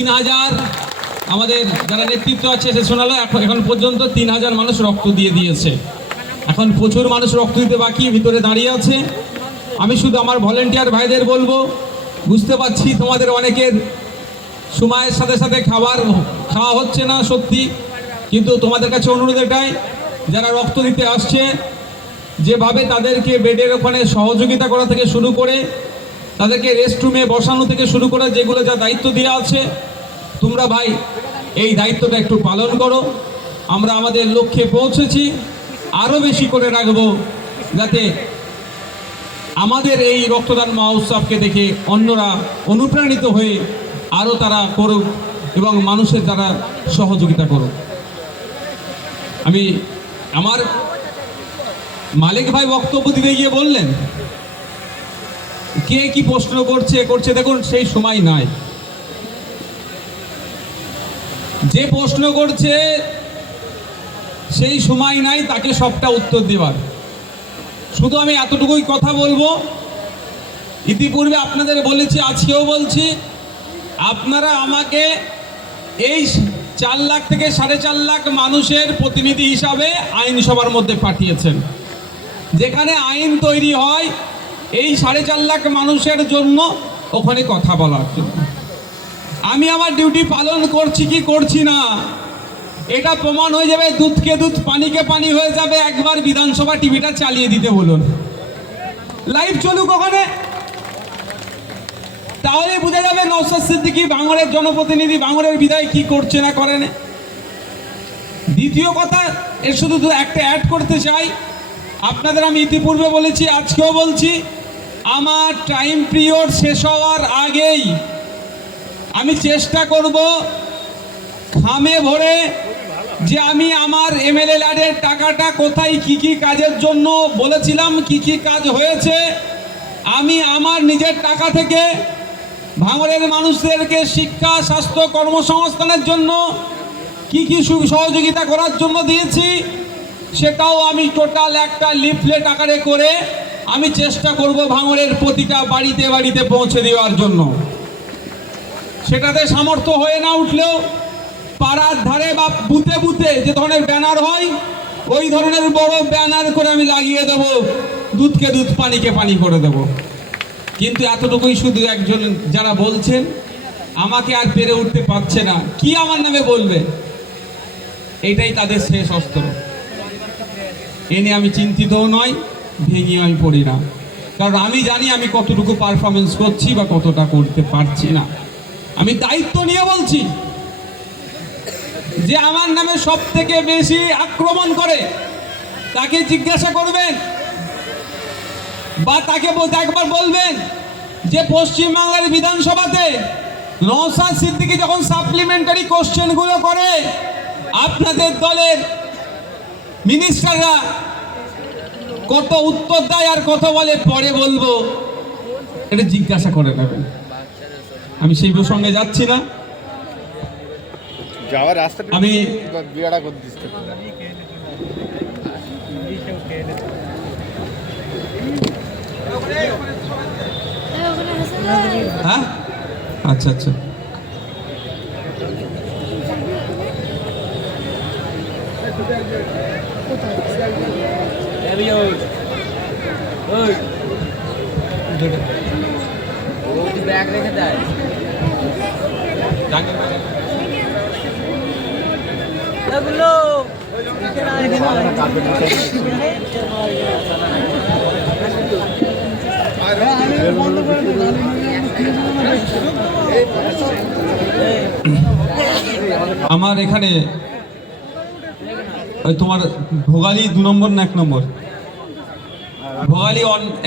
3000 আমাদের যারা নেতৃত্ব আছে সে শোনালো, এখন পর্যন্ত 3000 মানুষ রক্ত দিয়ে দিয়েছে। এখন প্রচুর মানুষ রক্ত দিতে বাকি ভিতরে দাঁড়িয়ে আছে। আমি শুধু আমার ভলেন্টিয়ার ভাইদের বলবো, বুঝতে পারছি তোমাদের অনেকের সময়ের সাথে সাথে খাওয়া হচ্ছে না সত্যি, কিন্তু তোমাদের কাছে অনুরোধ এটাই, যারা রক্ত দিতে আসছে যেভাবে তাদেরকে বেডের ওখানে সহযোগিতা করা থেকে শুরু করে তাদেরকে রেস্টরুমে বসানো থেকে শুরু করে যেগুলো যা দায়িত্ব দেওয়া আছে, তোমরা ভাই এই দায়িত্বটা একটু পালন করো। আমরা আমাদের লক্ষ্যে পৌঁছেছি, আরও বেশি করে রাখবো যাতে আমাদের এই রক্তদান মহোৎসবকে দেখে অন্যরা অনুপ্রাণিত হয়ে আরও তারা করুক এবং মানুষের দ্বারা সহযোগিতা করুক। আমি আমার মালিক ভাই বক্তব্য দিতে গিয়ে বললেন কে কি প্রশ্ন করছে দেখুন সেই সময় নাই। যে প্রশ্ন করছে সেই সময় নাই তাকে সবটা উত্তর দেওয়ার। শুধু আমি এতটুকুই কথা বলবো, ইতিপূর্বে আপনাদের বলেছি, আজকেও বলছি, আপনারা আমাকে এই 4 লাখ থেকে 4.5 লাখ মানুষের প্রতিনিধি হিসাবে আইনসভার মধ্যে পাঠিয়েছেন, যেখানে আইন তৈরি হয় এই 4.5 লাখ মানুষের জন্য, ওখানে কথা বলার জন্য। আমি আমার ডিউটি পালন করছি কি করছি না এটা প্রমাণ হয়ে যাবে, দুধকে দুধ পানিকে পানি হয়ে যাবে একবার বিধানসভা টিভিটা চালিয়ে দিতে বলুন, লাইভ চলুক ওখানে, তাহলে বোঝা যাবে নওশাদ সিদ্দিকী ভাঙড়ের জনপ্রতিনিধি, ভাঙড়ের বিধায়ক কি করছে না করে না। দ্বিতীয় কথা, এর শুধু একটা অ্যাড করতে চাই, আপনাদের আমি ইতিপূর্বে বলেছি, আজকেও বলছি, আমার টাইম পিরিয়ড শেষ হওয়ার আগেই আমি চেষ্টা করব খামে ভরে যে আমি আমার এমএলএ ল্যাডের টাকাটা কোথায় কি কি কাজের জন্য বলেছিলাম, কি কি কাজ হয়েছে, আমি আমার নিজের টাকা থেকে ভাঙড়ের মানুষদেরকে শিক্ষা, স্বাস্থ্য, কর্মসংস্থানের জন্য কি কি সহযোগিতা করার জন্য দিয়েছি, সেটাও আমি টোটাল একটা লিফলেট আকারে করে আমি চেষ্টা করব ভাঙড়ের প্রতিটা বাড়িতে বাড়িতে পৌঁছে দেওয়ার জন্য। সেটাতে সামর্থ্য হয়ে না উঠলেও পাড়ার ধারে বা বুথে বুথে যে ধরনের ব্যানার হয়, ওই ধরনের বড় ব্যানার করে আমি লাগিয়ে দেব, দুধকে দুধ পানিকে পানি করে দেব। কিন্তু এতটুকুই শুধু একজন যারা বলছেন আমাকে আর পেরে উঠতে পারছে না, কি আমার নামে বলবে, এইটাই তাদের শেষ অস্ত্র। এ নিয়ে আমি চিন্তিতও নয়, ভেঙে আমি পড়ি না, কারণ আমি জানি আমি কতটুকু পারফরমেন্স করছি বা কতটা করতে পারছি না। আমি দায়িত্ব নিয়ে বলছি, যে আমার নামে সব থেকে বেশি আক্রমণ করে তাকে জিজ্ঞাসা করবেন বা তাকে একবার বলবেন যে পশ্চিমবাংলার বিধানসভাতে নওশাদ সিদ্দিকী যখন সাপ্লিমেন্টারি কোশ্চেনগুলো করে আপনাদের দলের মিনিস্টাররা কত উত্তর দেয় আর কত বলে পরে বলবো, এটা জিজ্ঞাসা করে নেবেন। আমি সেই প্রসঙ্গে যাচ্ছি না, আমি হ্যাঁ আচ্ছা আচ্ছা ব্যাগ রেখে দেয়। আমার এখানে তোমার ভোগালী 2 নম্বর না 1 নম্বর, ভোগালী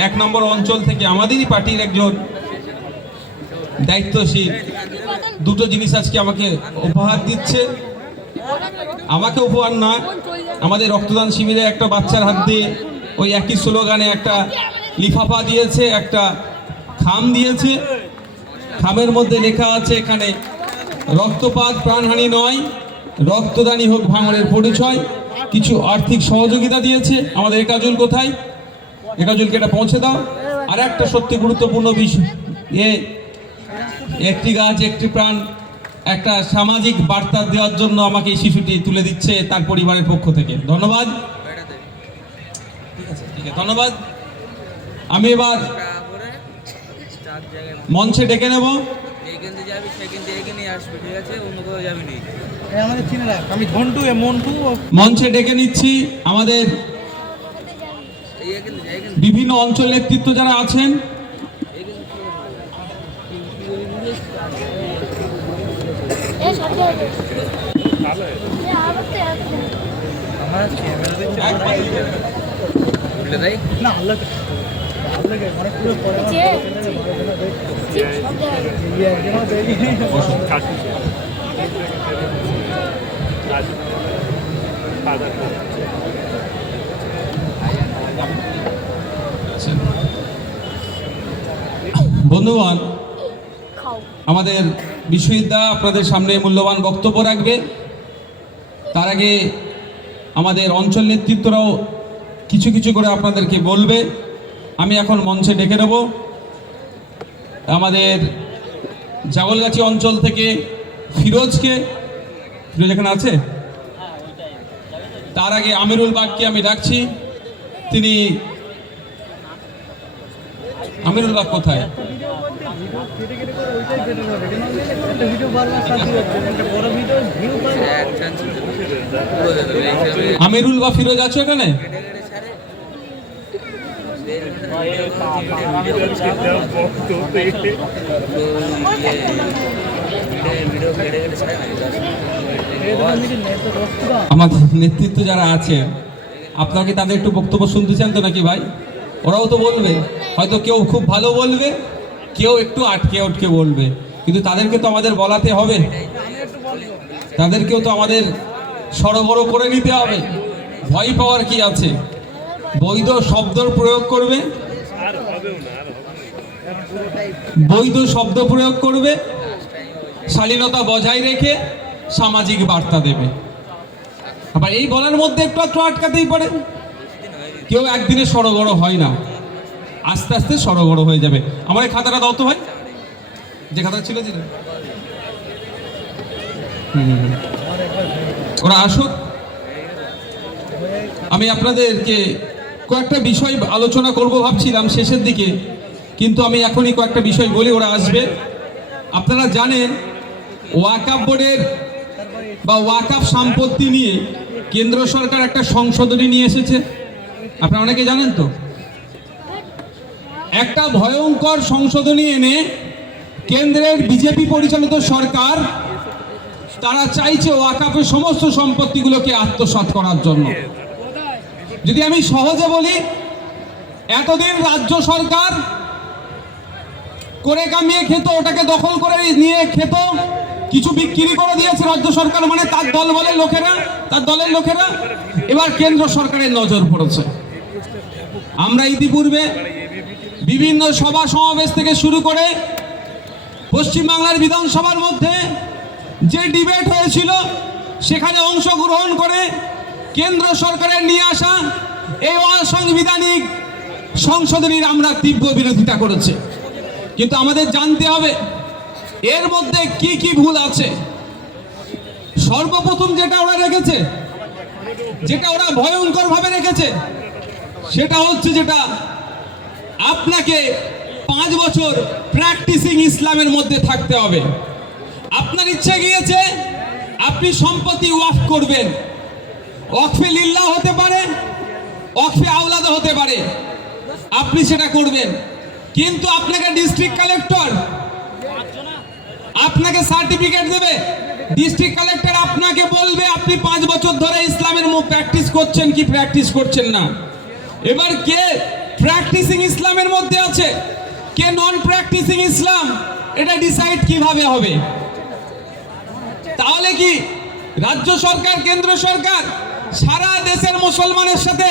1 নম্বর অঞ্চল থেকে আমাদেরই পার্টির একজন দায়িত্বশীল দুটো জিনিস আজকে আমাকে উপহার দিচ্ছে। আমাকে উপহার নয়, আমাদের রক্তদান শিবিরে একটা বাচ্চার হাত দিয়ে ওই একই স্লোগানে একটা লিফাফা দিয়েছে, একটা খাম দিয়েছে। খামের মধ্যে লেখা আছে এখানে রক্তপাত প্রাণহানি নয়, রক্তদানই হোক ভাঙড়ের পরিচয়। কিছু আর্থিক সহযোগিতা দিয়েছে। আমাদের একাজুল কোথায়? একাজুলকে এটা পৌঁছে দাও। আর একটা সত্যি গুরুত্বপূর্ণ বিষয়, একটি গাছ একটি প্রাণ একটা সামাজিক বার্তা দেওয়ার জন্য আমাকে এই শিশুটি তুলে দিচ্ছে তার পরিবারের পক্ষ থেকে। ধন্যবাদ। ঠিক আছে, ঠিক আছে, ধন্যবাদ। আমি এবার মঞ্চে ডেকে নেব। আমি ঘন্টু মন্টু মঞ্চে ডেকে নিচ্ছি আমাদের বিভিন্ন অঞ্চল নেতৃত্ব যারা আছেন। না আল্লাহ বন্ধুগণ, আমাদের বিশ্ববিদ্যালয় আপনাদের সামনে মূল্যবান বক্তব্য রাখবে। তার আগে আমাদের অঞ্চল নেতৃত্বরাও কিছু কিছু করে আপনাদেরকে বলবে। আমি এখন মঞ্চে ডেকে নেব আমাদের জাগলগাছি অঞ্চল থেকে ফিরোজকে। ফিরোজ এখানে আছে? তার আগে আমিরুল বাগকে আমি ডাকছি। তিনি আমিরুল বাগ কোথায়? আমিরুল বা ফিরোজ আছো এখানে? আমাদের নেতৃত্ব যারা আছে আপনারা কি তাদের একটু বক্তব্য শুনতে চান তো নাকি ভাই? ওরাও তো বলবে, হয়তো কেউ খুব ভালো বলবে, কেউ একটু আটকে আটকে বলবে, কিন্তু তাদেরকে তো আমাদের বলাতে হবে, তাদেরকেও তো আমাদের সরগর করে নিতে হবে। ভয় পাওয়ার কি আছে? বৈধ শব্দের প্রয়োগ করবে, বৈধ শব্দ প্রয়োগ করবে, শালীনতা বজায় রেখে সামাজিক বার্তা দেবে। আবার এই বলার মধ্যে একটু একটু আটকাতেই পারে। কেউ একদিনে সরগর হয় না, আস্তে আস্তে সরগর হয়ে যাবে। আমার এই খাতাটা দাও তো ভাই, যে খাতা ছিল দিলে। ওরা আসুক, আমি আপনাদেরকে কয়েকটা বিষয় আলোচনা করব ভাবছিলাম শেষের দিকে, কিন্তু আমি এখনই কয়েকটা বিষয় বলি, ওরা আসবে। আপনারা জানেন ওয়াকফ বোর্ডের বা ওয়াকফ সম্পত্তি নিয়ে কেন্দ্র সরকার একটা সংশোধনী নিয়ে এসেছে। আপনারা অনেকে জানেন তো? একটা ভয়ঙ্কর সংশোধনী এনে কেন্দ্রের বিজেপি পরিচালিত সরকার তারা চাইছে ওয়াকফের সমস্ত সম্পত্তিগুলোকে আত্মসাৎ করার জন্য। যদি আমি সহজে বলি, এতদিন রাজ্য সরকার করে কামিয়ে খেত, ওটাকে দখল করে নিয়ে খেত, কিছু বিক্রি করে দিয়েছে রাজ্য সরকার, মানে তার দল বলের লোকেরা, তার দলের লোকেরা। এবার কেন্দ্র সরকারের নজর পড়েছে। আমরা ইতিপূর্বে বিভিন্ন সভা সমাবেশ থেকে শুরু করে পশ্চিমবাংলার বিধানসভার মধ্যে যে ডিবেট হয়েছিল, সেখানে অংশগ্রহণ করে কেন্দ্র সরকারের নিয়ে আসা এই অসাংবিধানিক সংশোধনীর আমরা তীব্র বিরোধিতা করেছি। কিন্তু আমাদের জানতে হবে এর মধ্যে কি কি ভুল আছে। সর্বপ্রথম যেটা ওরা রেখেছে, যেটা ওরা ভয়ঙ্কর ভাবে রেখেছে, সেটা হচ্ছে যেটা আপনাকে 5 বছর প্র্যাকটিসিং ইসলামের মধ্যে থাকতে হবে। আপনার ইচ্ছে গিয়েছে আপনি সম্পত্তি ওয়াকফ করবেন, ওয়াকফে লিল্লাহ হতে পারে, ওয়াকফে আওলাদ হতে পারে, আপনি সেটা করবেন। কিন্তু আপনাকে ডিস্ট্রিক্ট কালেক্টর আপনাকে সার্টিফিকেট দেবে, ডিস্ট্রিক্ট কালেক্টর আপনাকে বলবে আপনি 5 বছর ধরে ইসলামের প্র্যাকটিস করছেন কি প্র্যাকটিস করছেন না। এবার কে প্র্যাকটিসিং ইসলামের মধ্যে আছে, কে নন প্র্যাকটিসিং ইসলাম, এটা ডিসাইড কিভাবে হবে? তাহলে কি রাজ্য সরকার, কেন্দ্র সরকার সারা দেশের মুসলমানের সাথে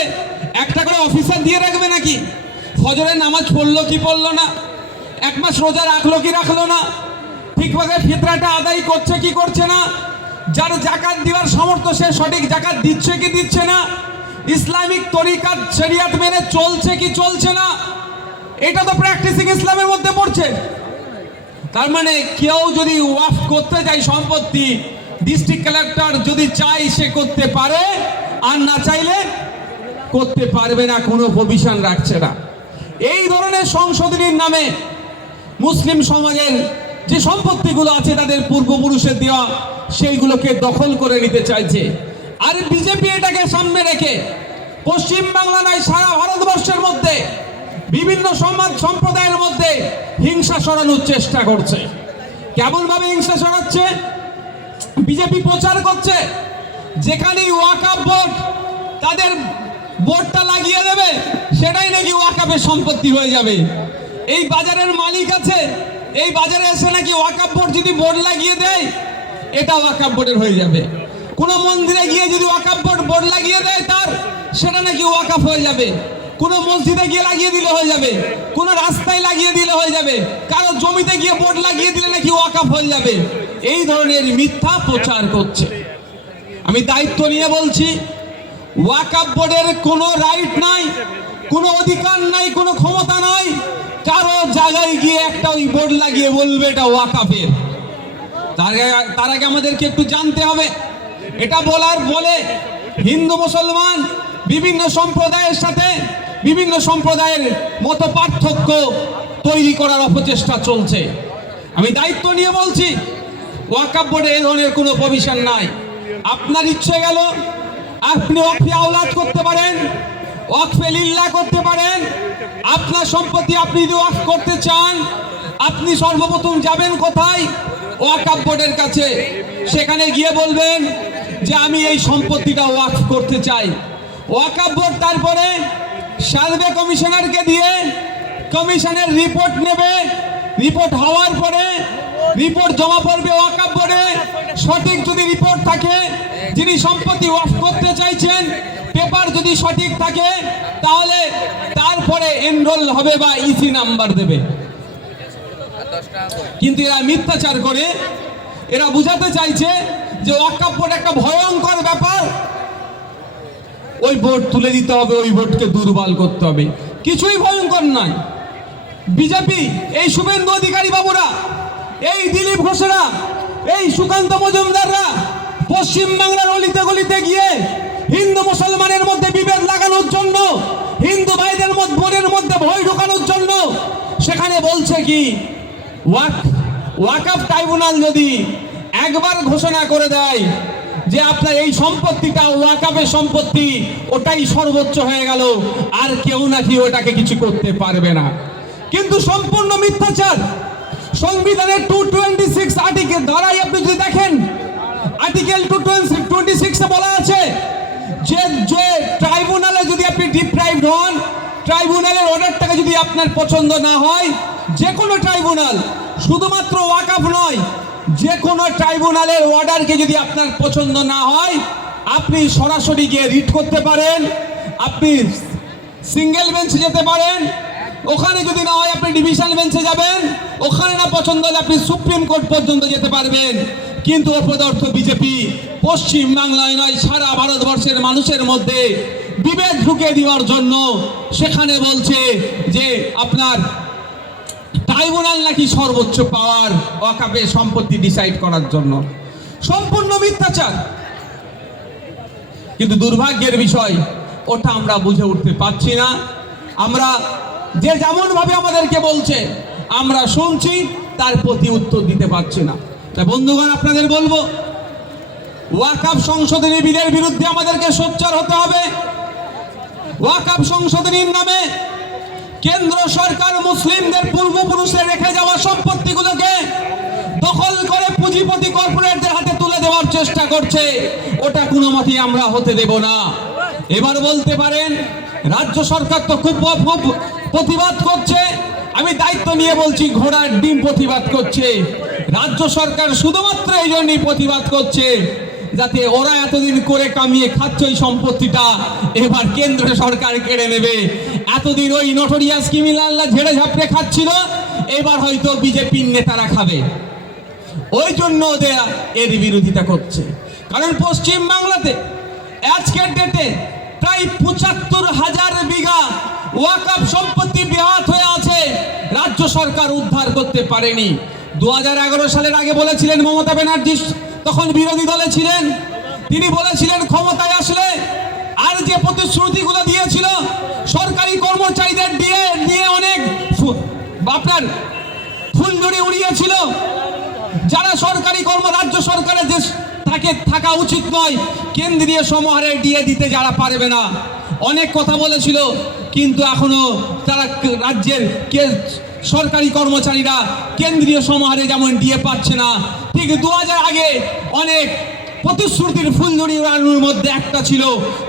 একটা করে অফিসার দিয়ে রাখবে নাকি? ফজরের নামাজ পড়লো কি পড়লো না, 1 মাস রোজা রাখলো কি রাখলো না, ঠিকভাবে ফিতরাটা আদায় করছে কি করছে না, যার জাকাত দেওয়ার সামর্থ্য সে সঠিক জাকাত দিচ্ছে কি দিচ্ছে না, ইসলামিক তরিকাত শরিয়াত মেনে চলছে কি চলছে না, এটা তো প্র্যাকটিসিং ইসলামের মধ্যে পড়ছে। তার মানে কেউ যদি ওয়াকফ করতে চায় সম্পত্তি, ডিস্ট্রিক্ট কালেক্টর যদি চাই সে করতে পারে, আর না চাইলে করতে পারবে না, কোনো প্রভিশন রাখছে না। এই ধরনের সংশোধনীর নামে মুসলিম সমাজের যে সম্পত্তিগুলো আছে তাদের পূর্বপুরুষের দেওয়া, সেইগুলোকে দখল করে নিতে চাইছে। আর বিজেপি এটাকে সামনে রেখে পশ্চিম বাংলা নয় সারা ভারতবর্ষের মধ্যে বিভিন্ন সমাজ সম্প্রদায়ের মধ্যে হিংসা ছড়ানোর চেষ্টা করছে। কেমন ভাবে হিংসা ছড়াচ্ছে? বিজেপি প্রচার করছে যেখানেই ওয়াকফ বোর্ড তাদের বোর্ডটা লাগিয়ে দেবে সেটাই নাকি ওয়াকফের সম্পত্তি হয়ে যাবে। এই বাজারের মালিক আছে, এই বাজারে এসে নাকি ওয়াকফ বোর্ড যদি বোর্ড লাগিয়ে দেয় এটা ওয়াকফ বোর্ডের হয়ে যাবে। কোনো মন্দিরে গিয়ে যদি ওয়াকফ বোর্ড লাগিয়ে দেয় তার, সেটা নাকি ওয়াকফ হয়ে যাবে। কোনো মসজিদে গিয়ে লাগিয়ে দিলে হয়ে যাবে, কোনো রাস্তায় লাগিয়ে দিলে হয়ে যাবে, কারো জমিতে গিয়ে বোর্ড লাগিয়ে দিলে নাকি ওয়াকফ হয়ে যাবে। এই ধরনের মিথ্যা প্রচার করছে। আমি দায়িত্ব নিয়ে বলছি, ওয়াকফ বোর্ডের কোনো রাইট নাই, কোনো অধিকার নাই, কোনো ক্ষমতা নাই কারো জায়গায় গিয়ে একটা ওই বোর্ড লাগিয়ে বলবে এটা ওয়াকফের। তার আগে আমাদেরকে একটু জানতে হবে। এটা বলে হিন্দু মুসলমান বিভিন্ন সম্প্রদায়ের সাথে বিভিন্ন সম্প্রদায়ের মত পার্থক্য তৈরি করার অপচেষ্টা চলছে। আমি দায়িত্ব নিয়ে বলছি, ওয়াকফ বোর্ডে এই ধরনের কোনো প্রভিশন নাই। আপনার ইচ্ছে গেল আপনি ওয়াকফে আওলাদ করতে পারেন, ওয়াকফে লিল্লাহ করতে পারেন। আপনার সম্পত্তি আপনি যদি ওয়াকফ করতে চান, আপনি সর্বপ্রথম যাবেন কোথায়? ওয়াকফ বোর্ডের কাছে। সেখানে গিয়ে বলবেন যে আমি এই সম্পত্তিটা ওয়াকফ করতে চাই। ওয়াকফ বোর্ড তারপরে সার্ভে কমিশনারকে দিয়ে কমিশনের রিপোর্ট নেবে। রিপোর্ট হওয়ার পরে রিপোর্ট জমা পড়বে ওয়াকফ বোর্ডে। সঠিক যদি রিপোর্ট থাকে, যিনি সম্পত্তি ওয়াকফ করতে চাইছেন, পেপার যদি সঠিক থাকে, তাহলে তারপরে এনরোল হবে বা ইসি নাম্বার দেবে। কিন্তু এরা মিথ্যাচার করে, এরা বুঝাতে চাইছে যে ওয়াকফ বোর্ড একটা ভয়ঙ্কর ব্যাপার, ওই বোর্ড তুলে দিতে হবে, ওই বোর্ডকে দুর্বল করতে হবে। কিছুই ভয়ঙ্কর নয়। বিজেপি, এই শুভেন্দু অধিকারী বাবুরা, এই দিলীপ ঘোষরা, এই সুকান্ত মজুমদাররা পশ্চিম বাংলার অলিতে গলিতে গিয়ে হিন্দু মুসলমানের মধ্যে বিভেদ লাগানোর জন্য, হিন্দু ভাইদের বোনের মধ্যে ভয় ঢোকানোর জন্য সেখানে বলছে কি, ওয়াকফ ট্রাইব্যুনাল যদি একবার ঘোষণা করে দেয় যে আপনার এই সম্পত্তিটা ওয়াকফের সম্পত্তি, ওটাই সর্বোচ্চ হয়ে গেল, আর কেউ নাকি ওটাকে কিছু করতে পারবে না। কিন্তু সম্পূর্ণ মিথ্যাচার। সংবিধানের 226 আর্টিকেল দ্বারাই আপনি যদি দেখেন, আর্টিকেল 226 বলা আছে যে ট্রাইব্যুনালে যদি আপনি ডিপ্রাইভড হন, ট্রাইব্যুনালের অর্ডারটাকে যদি আপনার পছন্দ না হয়, যে কোনো ট্রাইব্যুনাল, শুধুমাত্র ওয়াকফ নয়, যে কোনো ট্রাইব্যুনালের অর্ডারকে যদি আপনার পছন্দ না হয়, আপনি সরাসরি গিয়ে রিট করতে পারেন, আপনি সিঙ্গেল বেঞ্চে যেতে পারেন, ওখানে যদি না হয় আপনি ডিভিশন বেঞ্চে যাবেন, ওখানে না পছন্দ হলে আপনি সুপ্রিম কোর্ট পর্যন্ত যেতে পারবেন। কিন্তু অপদার্থ বিজেপি পশ্চিম বাংলায় নয় সারা ভারতবর্ষের মানুষের মধ্যে বিভেদ ঢুকে দেওয়ার জন্য সেখানে বলছে যে আপনার ট্রাইব্যুনাল নাকি সর্বোচ্চ পাওয়ার ওয়াকফের সম্পত্তি ডিসাইড করার জন্য। সম্পূর্ণ মিথ্যাচার। কিন্তু দুর্ভাগ্যের বিষয়, ওটা আমরা বুঝে উঠতে পারছি না। আমরা যে যেমন ভাবে আমাদেরকে বলছে আমরা শুনছি, তার প্রতি উত্তর দিতে পারছি না। তাই বন্ধুগণ, আপনাদের বলবো, ওয়াকফ সংশোধনী বিলের বিরুদ্ধে আমাদেরকে সোচ্চার হতে হবে। ওয়াকফ সংশোধনীর নামে কেন্দ্র সরকার মুসলিমদের পূর্বপুরুষের রেখে যাওয়া সম্পত্তিগুলোকে দখল করে পুঁজিপতি কর্পোরেটদের হাতে তুলে দেওয়ার চেষ্টা করছে। ওটা কোনো মতেই আমরা হতে দেব না। এবার বলতে পারেন রাজ্য সরকার তো খুব প্রতিবাদ করছে। আমি দায়িত্ব নিয়ে বলছি, ঘোড়ার ডিম প্রতিবাদ করছে। রাজ্য সরকার শুধুমাত্র এই জন্যই প্রতিবাদ করছে যাতে ওরা এতদিন করে কামিয়ে খাচ্ছে ওই সম্পত্তিটা এবার কেন্দ্র সরকার কেড়ে নেবে। এতদিন ওই নটোরিয়াস ক্রিমিনালরা ঝেড়ে ঝাপড়ে খাচ্ছিল, এবার হয়তো বিজেপির নেতারা খাবে। ওই জন্য ওদের এর বিরোধিতা করছে। কারণ পশ্চিম বাংলাতে আজকের ডেটে প্রায় ৭৫,০০০ বিঘা ওয়াকফ সম্পত্তি বেহাত হয়ে আছে, রাজ্য সরকার উদ্ধার করতে পারেনি। 2011 সালের আগে বলেছিলেন মমতা ব্যানার্জি, তখন বিরোধী দলে ছিলেন, তিনি বলেছিলেন ক্ষমতায় আসলে আর যে প্রতিশ্রুতিগুলো দিয়েছিল সরকারি কর্মচারীদের দিয়ে অনেক আপনার ফুলঝুরি উড়িয়েছিল। যারা সরকারি রাজ্য সরকারের যে তাকে থাকা উচিত নয়, কেন্দ্রীয় সমাহারে দিয়ে দিতে যারা পারবে না, অনেক কথা বলেছিল। কিন্তু এখনো তারা রাজ্যের সরকারি কর্মচারীরা কেন্দ্রীয় সমাহারে যেমন দিয়ে পাচ্ছে না, ঠিক 2000 আগে অনেক প্রতিশ্রুতির ফুলঝুরি উড়ানোর মধ্যে একটা ছিল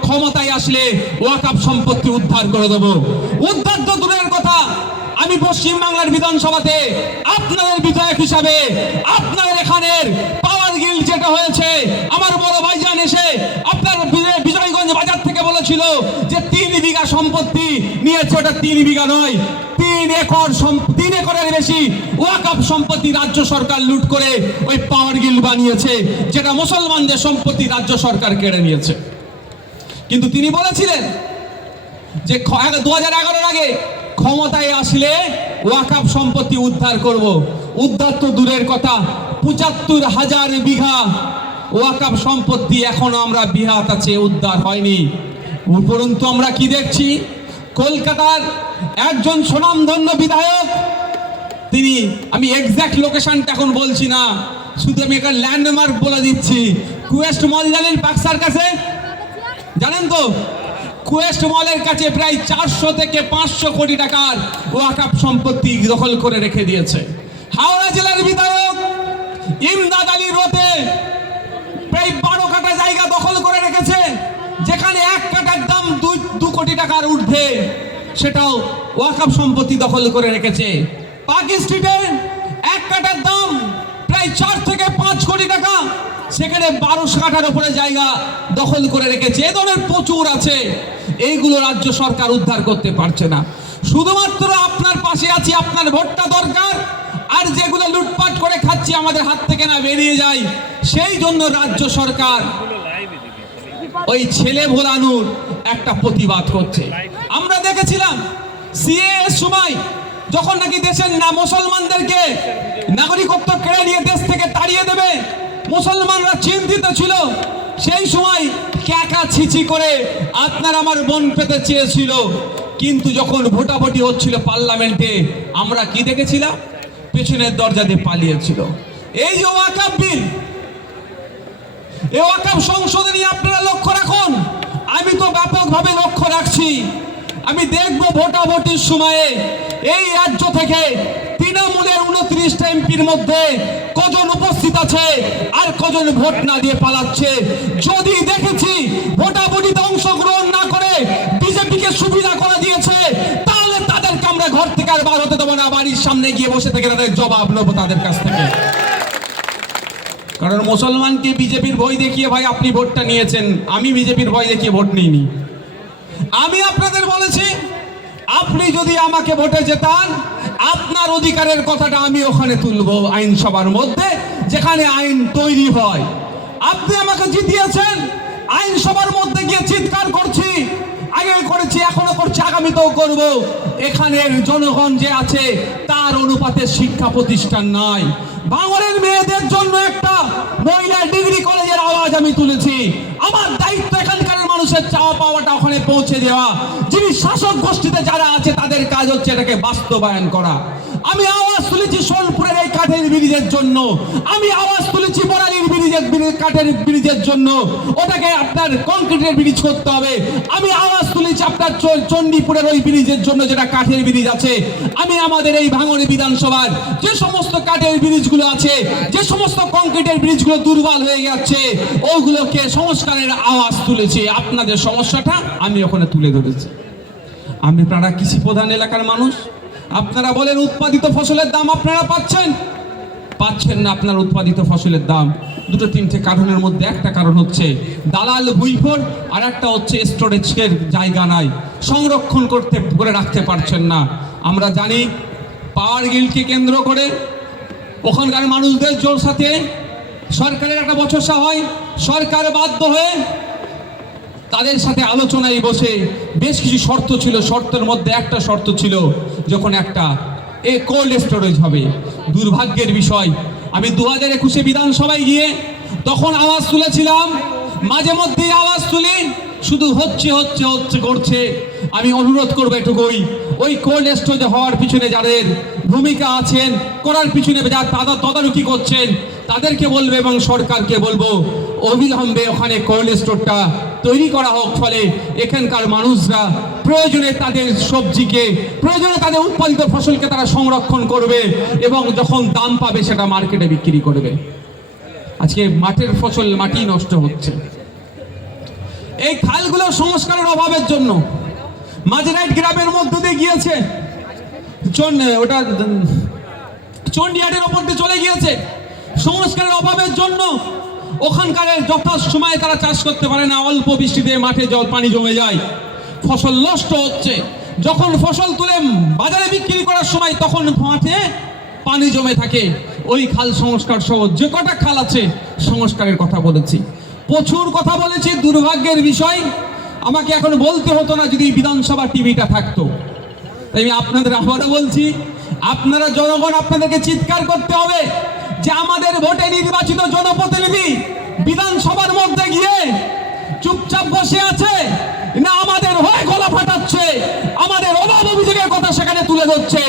ক্ষমতায় আসলে ওয়াকফ সম্পত্তি উদ্ধার করে দেব। উদ্ধার তো দূরের কথা, আমি পশ্চিমবাংলার বিধানসভাতে আপনাদের বিধায়ক হিসাবে আপনাদের এখানের পাওয়ার গিল্ড যেটা হয়েছে, আমার বড় ভাইজান এসে আপনার বিজয়গঞ্জ বাজার থেকে বলেছিল যে 3 বিঘা সম্পত্তি নিয়েছে, ওটা 3 বিঘা নয়, 3 একরের বেশি ওয়াকফ সম্পত্তি রাজ্য সরকার লুট করে ওই পাওয়ার গিল্ড বানিয়েছে, যেটা মুসলমানদের সম্পত্তি রাজ্য সরকার কেড়ে নিয়েছে। কিন্তু তিনি বলেছিলেন যে 2011 আগে ক্ষমতায় আসলে ওয়াকফ সম্পত্তি উদ্ধার করব। উদ্ধার তো দূরের কথা, ৭৫,০০০ বিঘা ওয়াকফ সম্পত্তি এখনো আমরা বিহাত আছে, উদ্ধার হয়নি। উপরন্তু আমরা কি দেখছি, কলকাতার একজন স্বনামধন্য বিধায়ক, তিনি, আমি এক্সাক্ট লোকেশনটা এখন বলছি না, শুধু আমি একটা ল্যান্ডমার্ক বলে দিচ্ছি, কুয়েস্ট মল জানেন বাক্সার কাছে, জানেন তো? কুয়েস্ট মলের কাছে প্রায় 400 থেকে 500 কোটি টাকার ওয়াকফ সম্পত্তি দখল করে রেখে দিয়েছে। হাওড়া জেলার বিধায়ক ইমদাদ আলী রোতে প্রায় 12 কাঠা জায়গা দখল করে রেখেছে, যেখানে 1 কাঠার দাম 2 কোটি টাকার ঊর্ধ্বে, সেটাও ওয়াকফ সম্পত্তি দখল করে রেখেছে। পার্ক স্ট্রিটে 1 কাঠার দাম প্রায় 4 থেকে 5 কোটি টাকা, সেখানে 12 কাঠার উপরে জায়গা দখল করে রেখেছে। এ ধরনের প্রচুর আছে, এইগুলো রাজ্য সরকার উদ্ধার করতে পারছে না। শুধুমাত্র আপনার পাশে আছি, আপনার ভোটটা দরকার, আর যেগুলো লুটপাট করে খাচ্ছি আমাদের হাত থেকে না বেরিয়ে যায়, সেই জন্য রাজ্য সরকার ওই ছেলে ভোলানোর একটা প্রতিবাদ করছে। আমরা দেখেছিলাম সিএ এর সময় যখন নাকি দেশের মুসলমানদেরকে নাগরিকত্ব কেড়ে নিয়ে দেশ থেকে তাড়িয়ে দেবে, মুসলমানরা চিন্তিত ছিল। সেই সময় ক্যাকা ছিচি করে আপনার আমার মন পেতে চেয়েছিল, কিন্তু যখন ভোটাভুটি হচ্ছিল পার্লামেন্টে, আমরা কি দেখেছিলাম? পেছনের দরজা দিয়ে পালিয়েছিল। এই যে ওয়াকফ বিল, এই ওয়াকফ সংসদে নিয়ে আপনারা লক্ষ্য রাখুন, আমি তো ব্যাপকভাবে লক্ষ্য রাখছি। আমি দেখবো ভোটাভুটির সময়ে এই রাজ্য থেকে তৃণমূলের 29টা এমপির মধ্যে কজন উপস্থিত আছে আর কজন ভোট না দিয়ে পালাচ্ছে। যদি দেখেছি ভোটাভুটিতে অংশগ্রহণ না করে বিজেপিকে সুবিধা করে দিয়েছে, তাহলে তাদেরকে আমরা ঘর থেকে আর বার হতে দেবো না, বাড়ির সামনে গিয়ে বসে থেকে তাদের জবাব নেবো তাদের কাছ থেকে। কারণ মুসলমানকে বিজেপির ভয় দেখিয়ে ভাই আপনি ভোটটা নিয়েছেন, আমি বিজেপির ভয় দেখিয়ে ভোট নিইনি। আমি আপনাদের বলেছি, আপনি যদি আমাকে ভোটে জেতান, আপনার অধিকারের কথাটা আমি ওখানে তুলবো আইনসভার মধ্যে, যেখানে আইন তৈরি হয়। আপনি আমাকে জিতিয়েছেন, আইনসভার মধ্যে গিয়ে চিৎকার করছি, আগে করেছি, এখনো করছি, আগামীতেও করব। এখানের জনগণ যে আছে তার অনুপাতে শিক্ষা প্রতিষ্ঠান নাই। বাঙালির মেয়েদের জন্য একটা মহিলা ডিগ্রি কলেজের আওয়াজ আমি তুলেছি। আমার দায়িত্ব এখানকার মানুষের চাওয়া পাওয়াটা ওখানে পৌঁছে দেওয়া। যিনি শাসক গোষ্ঠীতে যারা আছে তাদের কাজ হচ্ছে এটাকে বাস্তবায়ন করা। আমি আওয়াজ তুলেছি সোনপুরের এই কাঠের ব্রিজের জন্য, আমি আওয়াজ তুলেছি বড়ালির কাঠের ব্রিজের জন্য, ওটাকে আপনার কংক্রিটের ব্রিজ করতে হবে। আমি আওয়াজ তুলেছি আপনার চণ্ডীপুরের ওই ব্রিজের জন্য, যেটা কাঠের ব্রিজ আছে। আমি আমাদের এই ভাঙড়ি বিধানসভার যে সমস্ত কাঠের ব্রিজগুলো আছে, যে সমস্ত কংক্রিটের ব্রিজগুলো দুর্বল হয়ে যাচ্ছে, ওগুলোকে সংস্কারের আওয়াজ তুলেছি। আপনাদের সমস্যাটা আমি ওখানে তুলে ধরেছি। আমি আপনারা কৃষি প্রধান এলাকার মানুষ, আপনারা বলেন উৎপাদিত ফসলের দাম আপনারা পাচ্ছেন না। আপনার উৎপাদিত ফসলের দাম 2-3টে কারণের মধ্যে একটা কারণ হচ্ছে দালাল বুইফোর, আর একটা হচ্ছে স্টোরেজের জায়গা নাই, সংরক্ষণ করে রাখতে পারছেন না। আমরা জানি পাওয়ার গিল্ডকে কেন্দ্র করে ওখানকার মানুষদের জোর সাথে সরকারের একটা বচসা হয়। সরকার বাধ্য হয়ে তাদের সাথে আলোচনায় বসে বেশ কিছু শর্ত ছিল। শর্তের মধ্যে একটা শর্ত ছিল, যখন একটা এ কোল্ড স্টোরেজ হবে। দুর্ভাগ্যের বিষয়, আমি 2021-এ বিধানসভায় গিয়ে তখন আওয়াজ তুলেছিলাম, মাঝে মধ্যেই আওয়াজ তুলি, শুধু হচ্ছে হচ্ছে হচ্ছে করছে। আমি অনুরোধ করবো এটুকুই, ওই কোল্ড স্টোরেজ হওয়ার পিছনে যাদের ভূমিকা আছেন, করার পিছনে যারা তদারকি করছেন, তাদেরকে বলবে এবং সরকারকে বলবো অবিলম্বে ওখানে কোল্ড স্টোরটা তৈরি করা হোক। ফলে এখানকার মানুষরা প্রয়োজনে তাদের সবজিকে, প্রয়োজনে তাদের উৎপাদিত ফসলকে তারা সংরক্ষণ করবে এবং যখন দাম পাবে সেটা মার্কেটে বিক্রি করবে। আজকে মাঠের ফসল মাটি নষ্ট হচ্ছে এই খালগুলো সংস্কারের অভাবের জন্য। মাঝরাইট গ্রামের মধ্য দিয়ে গিয়েছে, ওটা চন্ডিহাটের ওপর দিয়ে চলে গিয়েছে। সংস্কারের অভাবের জন্য ওখানকার যথা সময়ে তারা চাষ করতে পারে না, অল্প বৃষ্টিতে মাঠে জল পানি জমে যায়, ফসল নষ্ট হচ্ছে। যখন ফসল তুলে বাজারে বিক্রি করার সময় তখন মাঠে পানি জমে থাকে। ওই খাল সংস্কার সহ যে কটা খাল আছে সংস্কারের কথা বলেছি, প্রচুর কথা বলেছি। দুর্ভাগ্যের বিষয়, আমাকে এখন বলতে হতো না যদি বিধানসভা টিভিটা থাকতো। তাই আমি আপনাদের আবারও বলছি, আপনারা জনগণ, আপনাদেরকে চিৎকার করতে হবে যে আমাদের ভোটে নির্বাচিত জনপ্রতিনিধি বিধানসভার মধ্যে গিয়ে চুপচাপ বসে আছে না আমাদের হয়ে গলা ফাটাচ্ছে, আমাদের অভাব অভিযোগের কথা সেখানে তুলে ধরছে।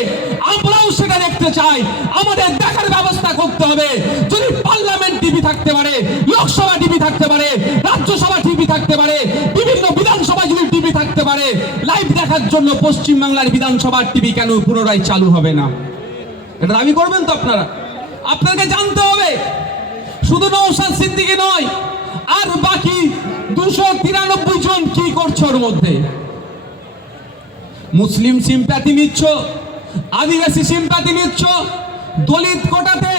আমরাও সেটা দেখতে চাই, আমাদের দেখার ব্যবস্থা করতে হবে। যদি পার্লামেন্ট টিভি থাকতে পারে, লোকসভা টিভি থাকতে পারে, রাজ্যসভা টিভি থাকতে পারে, বিভিন্ন বিধানসভা যদি টিভি থাকতে পারে, লাইভ দেখার জন্য পশ্চিমবাংলার বিধানসভার টিভি কেন পুনরায় চালু হবে না? এটা দাবি করবেন তো আপনারা? আপনাকে জানতে হবে শুধু নওশাদ সিদ্দিকী নয়, আর বাকি 293 জন কি করছে ওর মধ্যে। মুসলিম সিম্প্যাথি নিচ্ছ, আদিবাসী সিম্প্যাথি নিচ্ছ, দলিত কোটাতে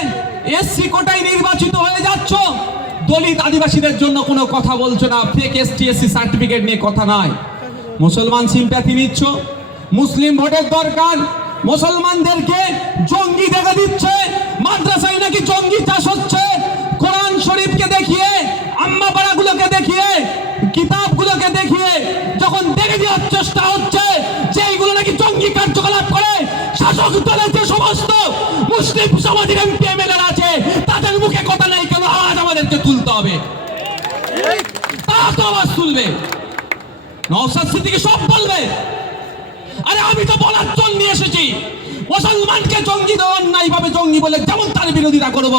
এসসি কোটায় নির্বাচিত হয়ে যাচ্ছ, দলিত আদিবাসীদের জন্য কোনো কথা বলছো না। ফেক এসটি এসসি সার্টিফিকেট নিয়ে কথা নয়। মুসলমান সিম্প্যাথি নিচ্ছ, মুসলিম ভোটের দরকার, মুসলমানদেরকে জঙ্গি দেখা দিচ্ছে, মাদ্রাসায় নাকি জঙ্গি চাষ হচ্ছে, কোরআন শরীফকে দেখিয়ে, আম্মাপাড়াগুলোকে দেখিয়ে, কিতাবগুলোকে দেখিয়ে যখন দেখে দেওয়ার চেষ্টা হচ্ছে যে এইগুলো নাকি জঙ্গি কার্যকলাপ করে, শাসক দলের যে সমস্ত মুসলিম সমাজের এমপি এমএলএ আছে তাদের মুখে কথা নেই কেন? আওয়াজ আমাদেরকে তুলতে হবে, তারা তো আওয়াজ তুলবে। নওশাদ সিদ্দিকী সব বলবে, আরে আমি তো বলার জন্য নিয়ে এসেছি, মুসলমানকে জঙ্গি অন্যায় ভাবে জঙ্গি বলে যেমন তার বিরোধিতা করব,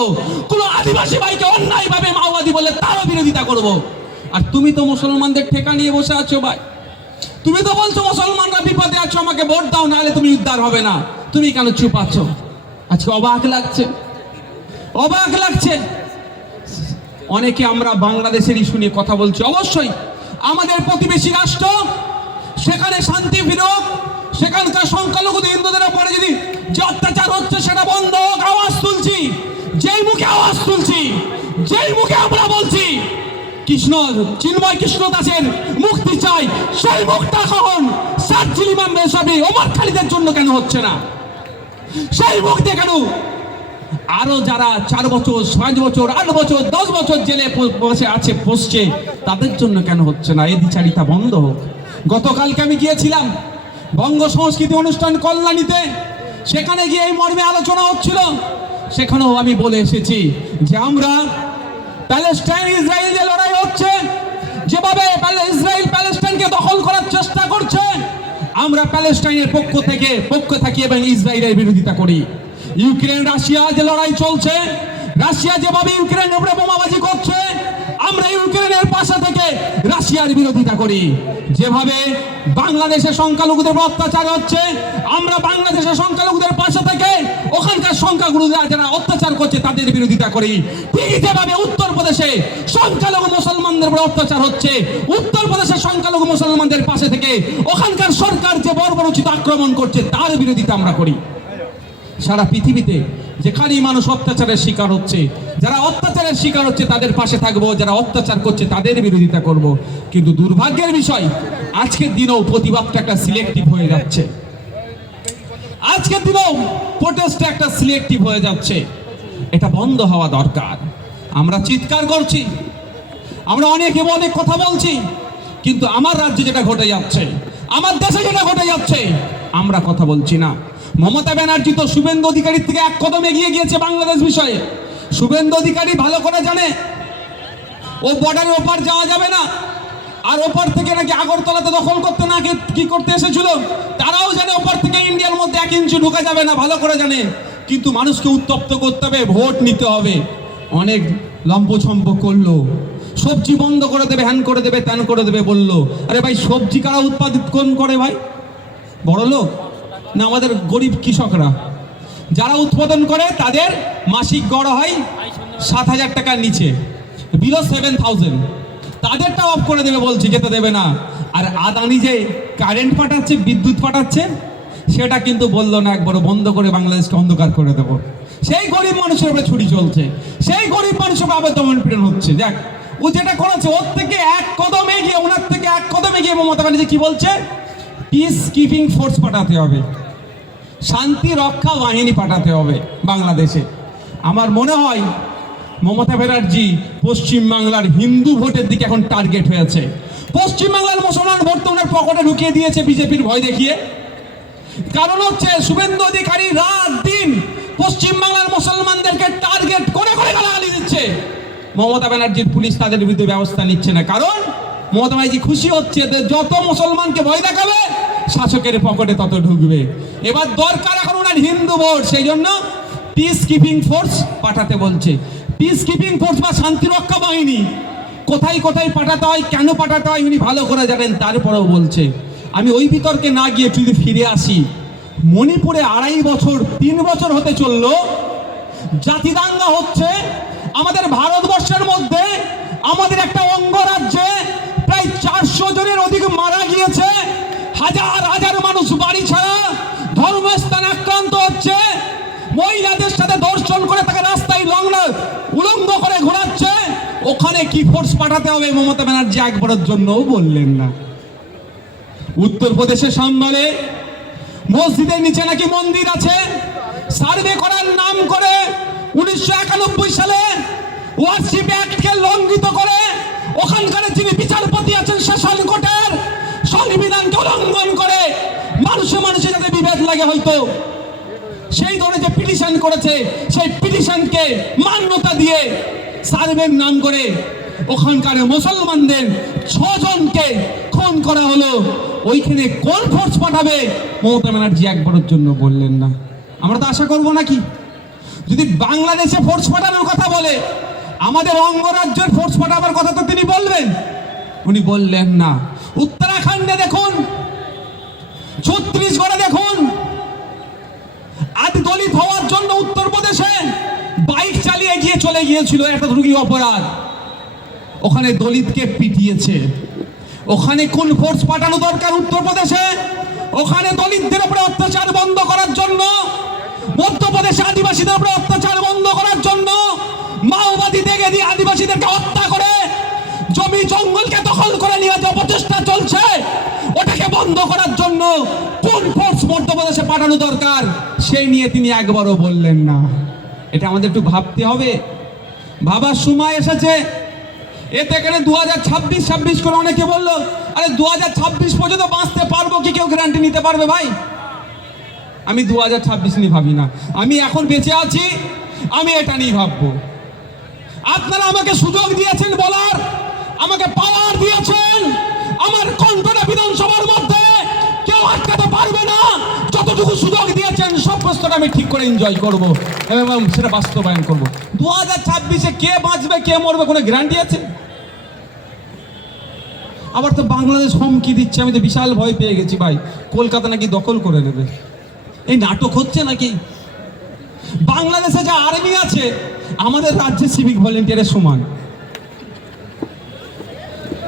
কোন আদিবাসী ভাইকে অন্যায় ভাবে মাওবাদী বলে তারও বিরোধিতা করব। আর তুমি তো মুসলমানদের ঠেকা নিয়ে বসে আছো ভাই, তুমি তো বলছো মুসলমানরা বিপদে আছো, আমাকে ভোট দাও, নাহলে তুমি উদ্ধার হবে না। তুমি কেন চুপ আছো? আজকে অবাক লাগছে, অবাক লাগছে। অনেকে আমরা বাংলাদেশের ইস্যু নিয়ে কথা বলছি, অবশ্যই আমাদের প্রতিবেশী রাষ্ট্র, সেখানে শান্তি ফিরুক, সেখানকার সংখ্যালঘু হিন্দুদের উপরে যদি যে অত্যাচার হচ্ছে সেটা বন্ধ হোক। আওয়াজ তুলছি, যেই মুখে আওয়াজ তুলছি, যেই মুখে আমরা বলছি কৃষ্ণ চিন্ময় কৃষ্ণ দাসের মুক্তি চাই, সেই মুখটা কখন সার্জিল ইমাম রেশাবি ওমর খালিদের জন্য কেন হচ্ছে না? সেই মুখ দিয়ে কেন আরো যারা 4 বছর 5 বছর 8 বছর 10 বছর জেলে বসে আছে বসছে তাদের জন্য কেন হচ্ছে না? এই দ্বিচারিতা বন্ধ হোক। গতকালকে আমি গিয়েছিলাম বঙ্গ সংস্কৃতি অনুষ্ঠান কল্যাণীতে, সেখানে গিয়ে এই মর্মে আলোচনা হচ্ছিল। সেখানেও আমি বলে এসেছি যে আমরা প্যালেস্টাইন ইসরায়েল যে লড়াই হচ্ছে, যেভাবে ইসরায়েল প্যালেস্টাইনকে দখল করার চেষ্টা করছে, আমরা প্যালেস্টাইনের পক্ষ থাকি এবং ইসরায়েলের বিরোধিতা করি। ইউক্রেন রাশিয়া যে লড়াই চলছে, রাশিয়া যেভাবে ইউক্রেনের উপরে বোমাবাজি করছে, আমরা ইউক্রেনের পাশে থেকে রাশিয়ার বিরোধিতা করি। যেভাবে বাংলাদেশের সংখ্যালঘুদের অত্যাচার হচ্ছে, আমরা বাংলাদেশের সংখ্যালঘুদের পাশে থেকে ওখানকার সংখ্যাগুরুরা যারা অত্যাচার করছে তাদের বিরোধিতা করি। ঠিক যেভাবে উত্তরপ্রদেশে সংখ্যালঘু মুসলমানদের উপর অত্যাচার হচ্ছে, উত্তরপ্রদেশের সংখ্যালঘু মুসলমানদের পাশে থেকে ওখানকার সরকার যে বর্বরোচিত আক্রমণ করছে তার বিরোধিতা আমরা করি। সারা পৃথিবীতে যেখানেই মানুষ অত্যাচারের শিকার হচ্ছে, যারা অত্যাচারের শিকার হচ্ছে তাদের পাশে থাকবো, যারা অত্যাচার করছে তাদের বিরোধিতা করব। কিন্তু দুর্ভাগ্যের বিষয়, আজকের দিনেও প্রতিবাদটা একটা সিলেক্টিভ হয়ে যাচ্ছে, আজকের দিনেও প্রোটেস্ট একটা সিলেক্টিভ হয়ে যাচ্ছে। এটা বন্ধ হওয়া দরকার। আমরা চিৎকার করছি, আমরা অনেকে অনেক কথা বলছি, কিন্তু আমার রাজ্যে যেটা ঘটে যাচ্ছে, আমার দেশে যেটা ঘটে যাচ্ছে, আমরা কথা বলছি না। মমতা ব্যানার্জি তো শুভেন্দু অধিকারীর থেকে এক কদম এগিয়ে গিয়েছে বাংলাদেশ বিষয়ে। শুভেন্দু অধিকারী ভালো করে জানে ও বর্ডারের ওপার যাওয়া যাবে না, আর ওপার থেকে নাকি আগরতলাতে দখল করতে না কি করতে এসেছিল, তারাও জানে ওপার থেকে ইন্ডিয়ার মধ্যে 1 ইঞ্চি ঢোকা যাবে না, ভালো করে জানে। কিন্তু মানুষকে উত্তপ্ত করতে হবে, ভোট নিতে হবে। অনেক লম্পছম্প করলো, সবজি বন্ধ করে দেবে, হ্যান করে দেবে, ত্যান করে দেবে বললো। আরে ভাই, সবজি কারা উৎপাদিত কোন করে ভাই? বড় লোক না আমাদের গরিব কৃষকরা? যারা উৎপাদন করে তাদের মাসিক গড় হয় 7,000 টাকার নিচে, বিলো 7,000। তাদেরটা অফ করে দেবে বলছি, যেতে দেবে না। আর আদানি যে কারেন্ট পাঠাচ্ছে, বিদ্যুৎ পাঠাচ্ছে, সেটা কিন্তু বললো না একবারও বন্ধ করে বাংলাদেশকে অন্ধকার করে দেবো। সেই গরিব মানুষের উপরে ছুরি চলছে, সেই গরিব মানুষের উপরে দমন পীড়ন হচ্ছে। দেখ, ও যেটা করেছে ওর থেকে এক কদম এগিয়ে, ওনার থেকে এক কদম এগিয়ে মমতা ব্যানার্জি কি বলছে? পিস কিপিং ফোর্স পাঠাতে হবে, শান্তি রক্ষা বাহিনী পাঠাতে হবে বাংলাদেশে। আমার মনে হয় মমতা ব্যানার্জি পশ্চিমবাংলার হিন্দু ভোটের দিকে এখন টার্গেট হয়েছে। পশ্চিমবাংলার মুসলমান ভোট তো ওনার পকেটে ঢুকিয়ে দিয়েছে বিজেপির ভয় দেখিয়ে। কারণ হচ্ছে শুভেন্দু অধিকারী রাত দিন পশ্চিমবাংলার মুসলমানদেরকে টার্গেট করে করে গালাগালি দিচ্ছে। মমতা ব্যানার্জির পুলিশ তাদের বিরুদ্ধে ব্যবস্থা নিচ্ছে না, কারণ মমতা ব্যানার্জি খুশি হচ্ছে যে যত মুসলমানকে ভয় দেখাবে শাসকের পকেটে তত ঢুকবে। এবার দরকার এখন ওনার হিন্দু ভোট, সেই জন্য পিস কিপিং ফোর্স পাঠাতে বলছে। পিস কিপিং ফোর্স বা শান্তিরক্ষা বাহিনী কোথায় কোথায় পাঠাতে হয়, কেন পাঠাতে হয় উনি ভালো করে জানেন, তারপরেও বলছে। আমি ওই বিতর্কে না গিয়ে যদি ফিরে আসি, মণিপুরে 2.5 বছর 3 বছর হতে চললো জাতিদাঙ্গা হচ্ছে। আমাদের ভারতবর্ষের মধ্যে আমাদের একটা অঙ্গরাজ্যে প্রায় 400 জনের অধিক মারা গিয়েছে, হাজার হাজার মানুষ বাড়ি ছাড়া, ধর্মস্থান আক্রান্ত হচ্ছে, মহিলাদের সাথে ধর্ষণ করে তাকে রাস্তায় উলঙ্গ করে ঘোরাচ্ছে। ওখানে কি ফোর্স পাঠাতে হবে মমতা ব্যানার্জি একবারের জন্যও বললেন না। উত্তরপ্রদেশের সাম্বালে মসজিদের নিচে নাকি মন্দির আছে, সার্ভে করার নাম করে 1991 সালে ওয়ারশিপ অ্যাক্টকে লঙ্ঘিত করে ওখানকার যিনি বিচারপতি আছেন সেশন কোর্টের সংবিধানকে উল্লঙ্ঘন করে মানুষে মানুষে যাতে বিভেদ লাগে হয়তো সেই ধরনের যে পিটিশন করেছে, সেই পিটিশনকে মান্যতা দিয়ে সার্ভের নাম করে ওখানকার মুসলমানদের 6 জনকে খুন করা হলো। ওইখানে কোন ফোর্স পাঠাবে মমতা ব্যানার্জি একবারের জন্য বললেন না। আমরা তো আশা করবো নাকি যদি বাংলাদেশে ফোর্স পাঠানোর কথা বলে, আমাদের অঙ্গরাজ্যের ফোর্স পাঠাবার কথা তো তিনি বলবেন, উনি বললেন না। উত্তরাখণ্ডে দেখুন, ছত্তিশগড়ে দেখুন, আদি দলিত হওয়ার জন্য উত্তরপ্রদেশে বাইক চালিয়ে গিয়ে চলে গিয়েছিল একটা রুগী অপরাধ, ওখানে দলিতকে পিটিয়েছে। ওখানে কোন ফোর্স পাঠানো দরকার উত্তরপ্রদেশে? ওখানে দলিতদের উপরে অত্যাচার বন্ধ করার জন্য, মধ্যপ্রদেশে আদিবাসীদের উপরে অত্যাচার বন্ধ করার জন্য, মাওবাদী দেখে দিয়ে আদিবাসীদেরকে হত্যা করে জমি জঙ্গলকে দখল করে নিয়ে যে অপচেষ্টা চলছে, ওটাকে বন্ধ করার জন্য কোন ফোর্স মধ্যপ্রদেশে পাঠানো দরকার সেই নিয়ে তিনি একবারও বললেন না। এটা আমাদের একটু ভাবতে হবে, ভাবার সময় এসেছে। এতে এখানে 2026 করে অনেকে বললো, আরে 2026 পর্যন্ত বাঁচতে পারবো কি কেউ গ্যারান্টি নিতে পারবে ভাই? আমি 2026 নিয়ে ভাবি না, আমি এখন বেঁচে আছি, আমি এটা নিয়ে ভাববো। আপনারা আমাকে সুযোগ দিয়েছেন বলার, আমাকে পাওয়ার দিয়েছেন, আমার কণ্ঠটা বিধানসভার মধ্যে কেউ আটকাতে পারবে না। যতটুকু সুযোগ দিয়েছেন সব প্রশ্নটা আমি ঠিক করে এনজয় করব এবং সেটা বাস্তবায়ন করব। 2026-এ কে বাঁচবে কে মরবে কোনো গ্যারান্টি আছে? আবার তো বাংলাদেশ হুমকি দিচ্ছে, আমি তো বিশাল ভয় পেয়ে গেছি ভাই, কলকাতা নাকি দখল করে নেবে। এই নাটক হচ্ছে নাকি? বাংলাদেশে যে আর্মি আছে আমাদের রাজ্যে সিভিক ভলেন্টিয়ারের সমান।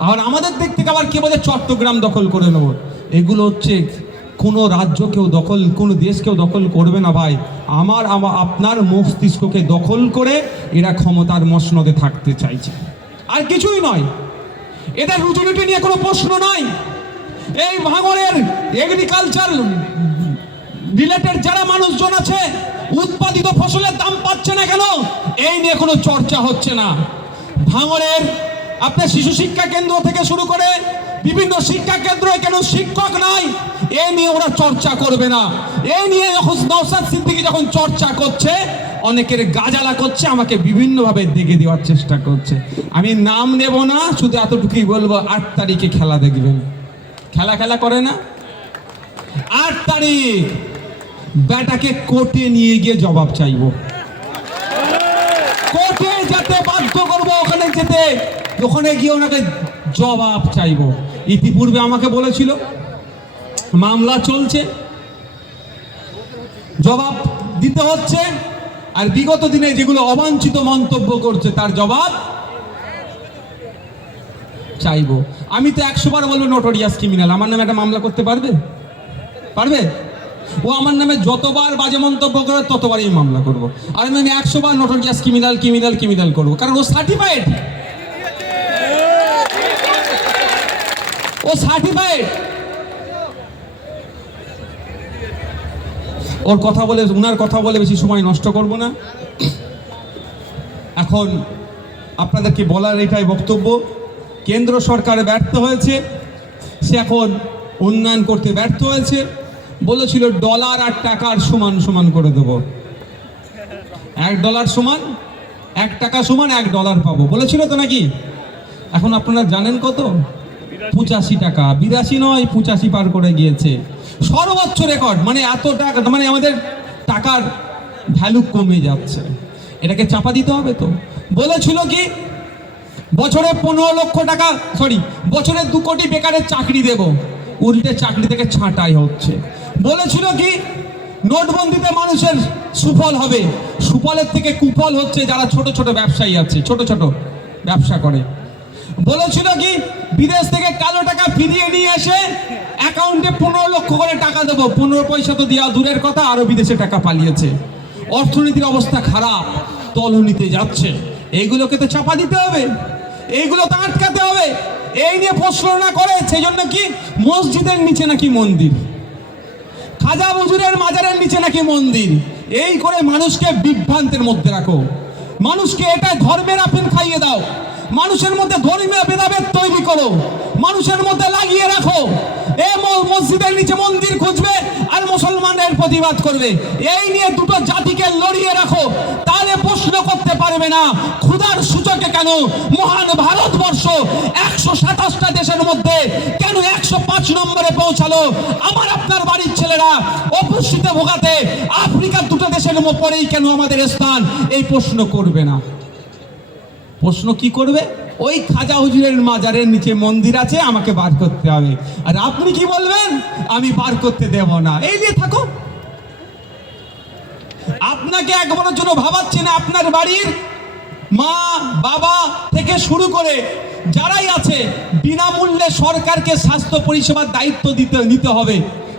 আর আমাদের দিক থেকে আবার কে বলে চট্টগ্রাম দখল করে নেব। এগুলো হচ্ছে কোনো রাজ্য কেউ দখল, কোনো দেশ কেউ দখল করবে না ভাই। আপনার মস্তিষ্ককে দখল করে এরা ক্ষমতার মসনদে থাকতে চাইছে, আর কিছুই নয়। এদের রুটি নিয়ে কোনো প্রশ্ন নয়। এই ভাঙড়ের এগ্রিকালচার রিলেটেড যারা মানুষজন আছে, উৎপাদিত ফসলের দাম পাচ্ছে না কেন, এই নিয়ে কোনো চর্চা হচ্ছে না। ভাঙড়ের আপনার শিশু শিক্ষা কেন্দ্র থেকে শুরু করে বিভিন্ন শিক্ষা কেন্দ্রে কেন শিক্ষক নাই, এ নিয়ে ওরা চর্চা করবে না। এ নিয়ে যখন নওশাদ সিদ্দিকী যখন চর্চা করছে, অনেকের গাজালা করছে, আমাকে বিভিন্নভাবে দেখে দেওয়ার চেষ্টা করছে। আমি নাম নেব না, শুধু এতটুকুই বলবো, 8 তারিখে খেলা দেখবেন। খেলা করে না? 8 তারিখ বেটাকে কোর্টে নিয়ে গিয়ে জবাব চাইবো, কোর্টে যেতে বাধ্য করবো, ওখানে যেতে, ওখানে গিয়ে ওনাকে জবাব চাইবো। ইতিপূর্বে আমাকে বলেছিল মামলা চলছে, জবাব দিতে হচ্ছে, আর বিগত দিনে যেগুলো অবাঞ্ছিত মন্তব্য করছে তার জবাব চাইবো। আমি তো 100 বার বলবো নোটোরিয়াস ক্রিমিনাল, আমার নামে একটা মামলা করতে পারবে? ও আমার নামে যতবার বাজে মন্তব্য করে ততবারই মামলা করব। আর আমি 100 বার নোটোরিয়াস ক্রিমিনাল করবো, কারণ ও সার্টিফাইড, ও সার্টিফাইড। ওর কথা বলে, উনার কথা বলে বেশি সময় নষ্ট করব না। এখন আপনাদেরকে বলার এটাই বক্তব্য, কেন্দ্র সরকার ব্যর্থ হয়েছে, সে এখন উন্নয়ন করতে ব্যর্থ হয়েছে। বলেছিল ডলার আর টাকার সমান সমান করে দেবো, $1 সমান, 1 টাকা সমান $1 পাবো, বলেছিল তো নাকি? এখন আপনারা জানেন কত? 85 টাকা, 82 নয় 85 পার করে গিয়েছে, সর্বোচ্চ রেকর্ড। মানে এত টাকা, মানে আমাদের টাকার ভ্যালু কমে যাচ্ছে, এটাকে চাপা দিতে হবে তো। বলেছিল কি বছরে 15 লক্ষ টাকা, বছরে 2 কোটি বেকারের চাকরি দেব, উল্টে চাকরি থেকে ছাঁটাই হচ্ছে। বলেছিল কি নোটবন্দিতে মানুষের সুফল হবে, সুফলের থেকে কুফল হচ্ছে যারা ছোট ছোট ব্যবসায়ী আছে, ছোট ছোট ব্যবসা করে। বলেছিল কি বিদেশ থেকে কালো টাকা ফিরিয়ে নিয়ে এসে অ্যাকাউন্টে 15 লক্ষ করে টাকা দেবো, 15 পয়সা তো দেওয়া দূরের কথা, আরো বিদেশে টাকা পালিয়েছে। অর্থনীতির অবস্থা খারাপ, তলনিতে যাচ্ছে, এইগুলোকে তো চাপা দিতে হবে, এইগুলো তো আটকাতে হবে। এই নিয়ে প্রশ্ন না করে, সেই জন্য কি মসজিদের নিচে নাকি মন্দির, খাজা হুজুরের মাজারের নিচে নাকি মন্দির, এই করে মানুষকে বিভ্রান্তের মধ্যে রাখো, মানুষকে এটা ধর্মের আফিন খাইয়ে দাও, মানুষের মধ্যে ধর্মীয় ভেদাভেদ তৈরি করো, মানুষের মধ্যে লাগিয়ে রাখো। এ মসজিদের নিচে মন্দির খুঁজবে আর মুসলমানের প্রতিবাদ করবে, এই নিয়ে দুটো জাতিকে লড়িয়ে রাখো, তাহলে প্রশ্ন করতে পারবে না ক্ষুধার সূচকে কেন মহান ভারতবর্ষ 127টা দেশের মধ্যে কেন 105 নম্বরে পৌঁছালো। আমার আপনার বাড়ির ছেলেরা অপুষ্টিতে ভোগাতে আফ্রিকার দুটো দেশের পরেই কেন আমাদের স্থান, এই প্রশ্ন করবে না। প্রশ্ন কি করবে? ওই খাজা হুজুরের মাজারের নিচে মন্দির আছে, আমাকে বার করতে হবে। আর আপনি কি বলবেন? আমি বার করতে দেব না। এই নিয়ে থাকো, আপনাকে একবারের জন্য ভাবাচ্ছি না আপনার বাড়ির মা বাবা থেকে শুরু করে যারাই আছে বিনামূল্যে সরকারকে স্বাস্থ্য পরিষেবার দায়িত্ব নিতে হবে।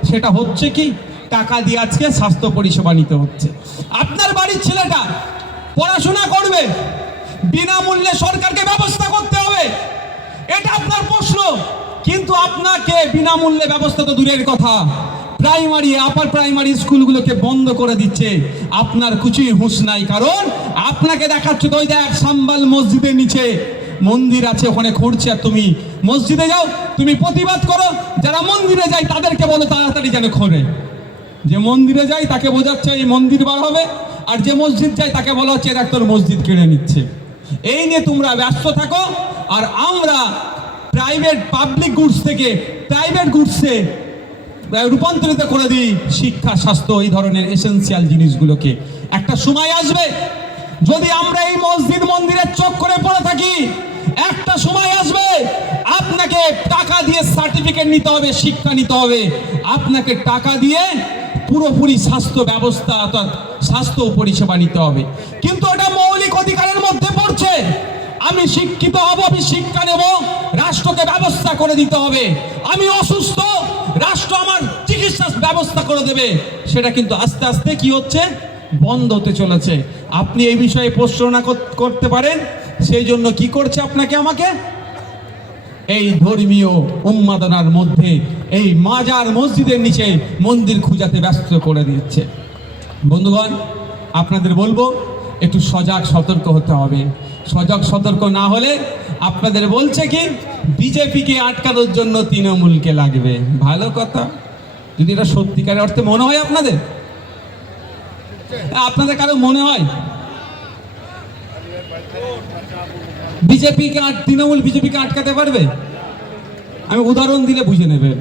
সেটা হচ্ছে কি টাকা দিয়ে আজকে স্বাস্থ্য পরিষেবা নিতে হচ্ছে। আপনার বাড়ির ছেলেটা পড়াশোনা করবে, বিনামূল্যে সরকারকে ব্যবস্থা করতে হবে, এটা আপনার প্রশ্ন। কিন্তু আপনাকে বিনামূল্যে ব্যবস্থা তো দূরের কথা, প্রাইমারি আপার প্রাইমারি স্কুলগুলোকে বন্ধ করে দিচ্ছে। আপনার কিছুই হুঁশ নাই, কারণ আপনাকে দেখাচ্ছে তো ওই দেখ সাম্বাল মসজিদের নিচে মন্দির আছে, ওখানে খুঁড়ছে, আর তুমি মসজিদে যাও, তুমি প্রতিবাদ করো। যারা মন্দিরে যায় তাদেরকে বলো তাড়াতাড়ি যেন খোঁড়ে। যে মন্দিরে যায় তাকে বোঝাচ্ছে এই মন্দির বার হবে, আর যে মসজিদ যায় তাকে বলা হচ্ছে দেখ তোর মসজিদ কেড়ে নিচ্ছে। এই নিয়ে তোমরা ব্যস্ত থাকো, আর আমরা প্রাইভেট পাবলিক গুডস থেকে প্রাইভেট গুডসে রূপান্তরিত করে দিই শিক্ষা, স্বাস্থ্য, এই ধরনের এসেন্সিয়াল জিনিসগুলোকে। একটা সময় আসবে যদি আমরা এই মসজিদ মন্দিরের চোখ করে পড়ে থাকি, একটা সময় আসবে আপনাকে টাকা দিয়ে সার্টিফিকেট নিতে হবে, শিক্ষা নিতে হবে, আপনাকে টাকা দিয়ে পুরোপুরি স্বাস্থ্য ব্যবস্থা অর্থাৎ স্বাস্থ্য পরিষেবা নিতে হবে। কিন্তু এটা মৌলিক অধিকারের মধ্যে পড়ছে। আমি শিক্ষিত হব, আমি শিক্ষা নেব, রাষ্ট্রকে ব্যবস্থা করে দিতে হবে। আমি অসুস্থ, রাষ্ট্র আমার চিকিৎসার ব্যবস্থা করে দেবে। সেটা কিন্তু আস্তে আস্তে কি হচ্ছে, বন্ধ হতে চলেছে। আপনি এই বিষয়ে প্রশ্ন না করতে পারেন, সেই জন্য কি করছে আপনাকে আমাকে এই ধর্মীয় উন্মাদনার মধ্যে এই মাজার মসজিদের নিচে মন্দির খুঁজাতে ব্যস্ত করে দিচ্ছে। বন্ধুগণ, আপনাদের বলবো একটু সজাগ সতর্ক হতে হবে। সজাগ সতর্ক না হলে আপনাদের বলছে কি বিজেপিকে আটকানোর জন্য তৃণমূলকে লাগবে। ভালো কথা, যদি এটা সত্যিকারের অর্থে মনে হয় আপনাদের, আপনাদের কারো মনে হয় বিজেপিকে তৃণমূল বিজেপিকে আটকাতে পারবে? আমি উদাহরণ দিলে বুঝে নেবেন।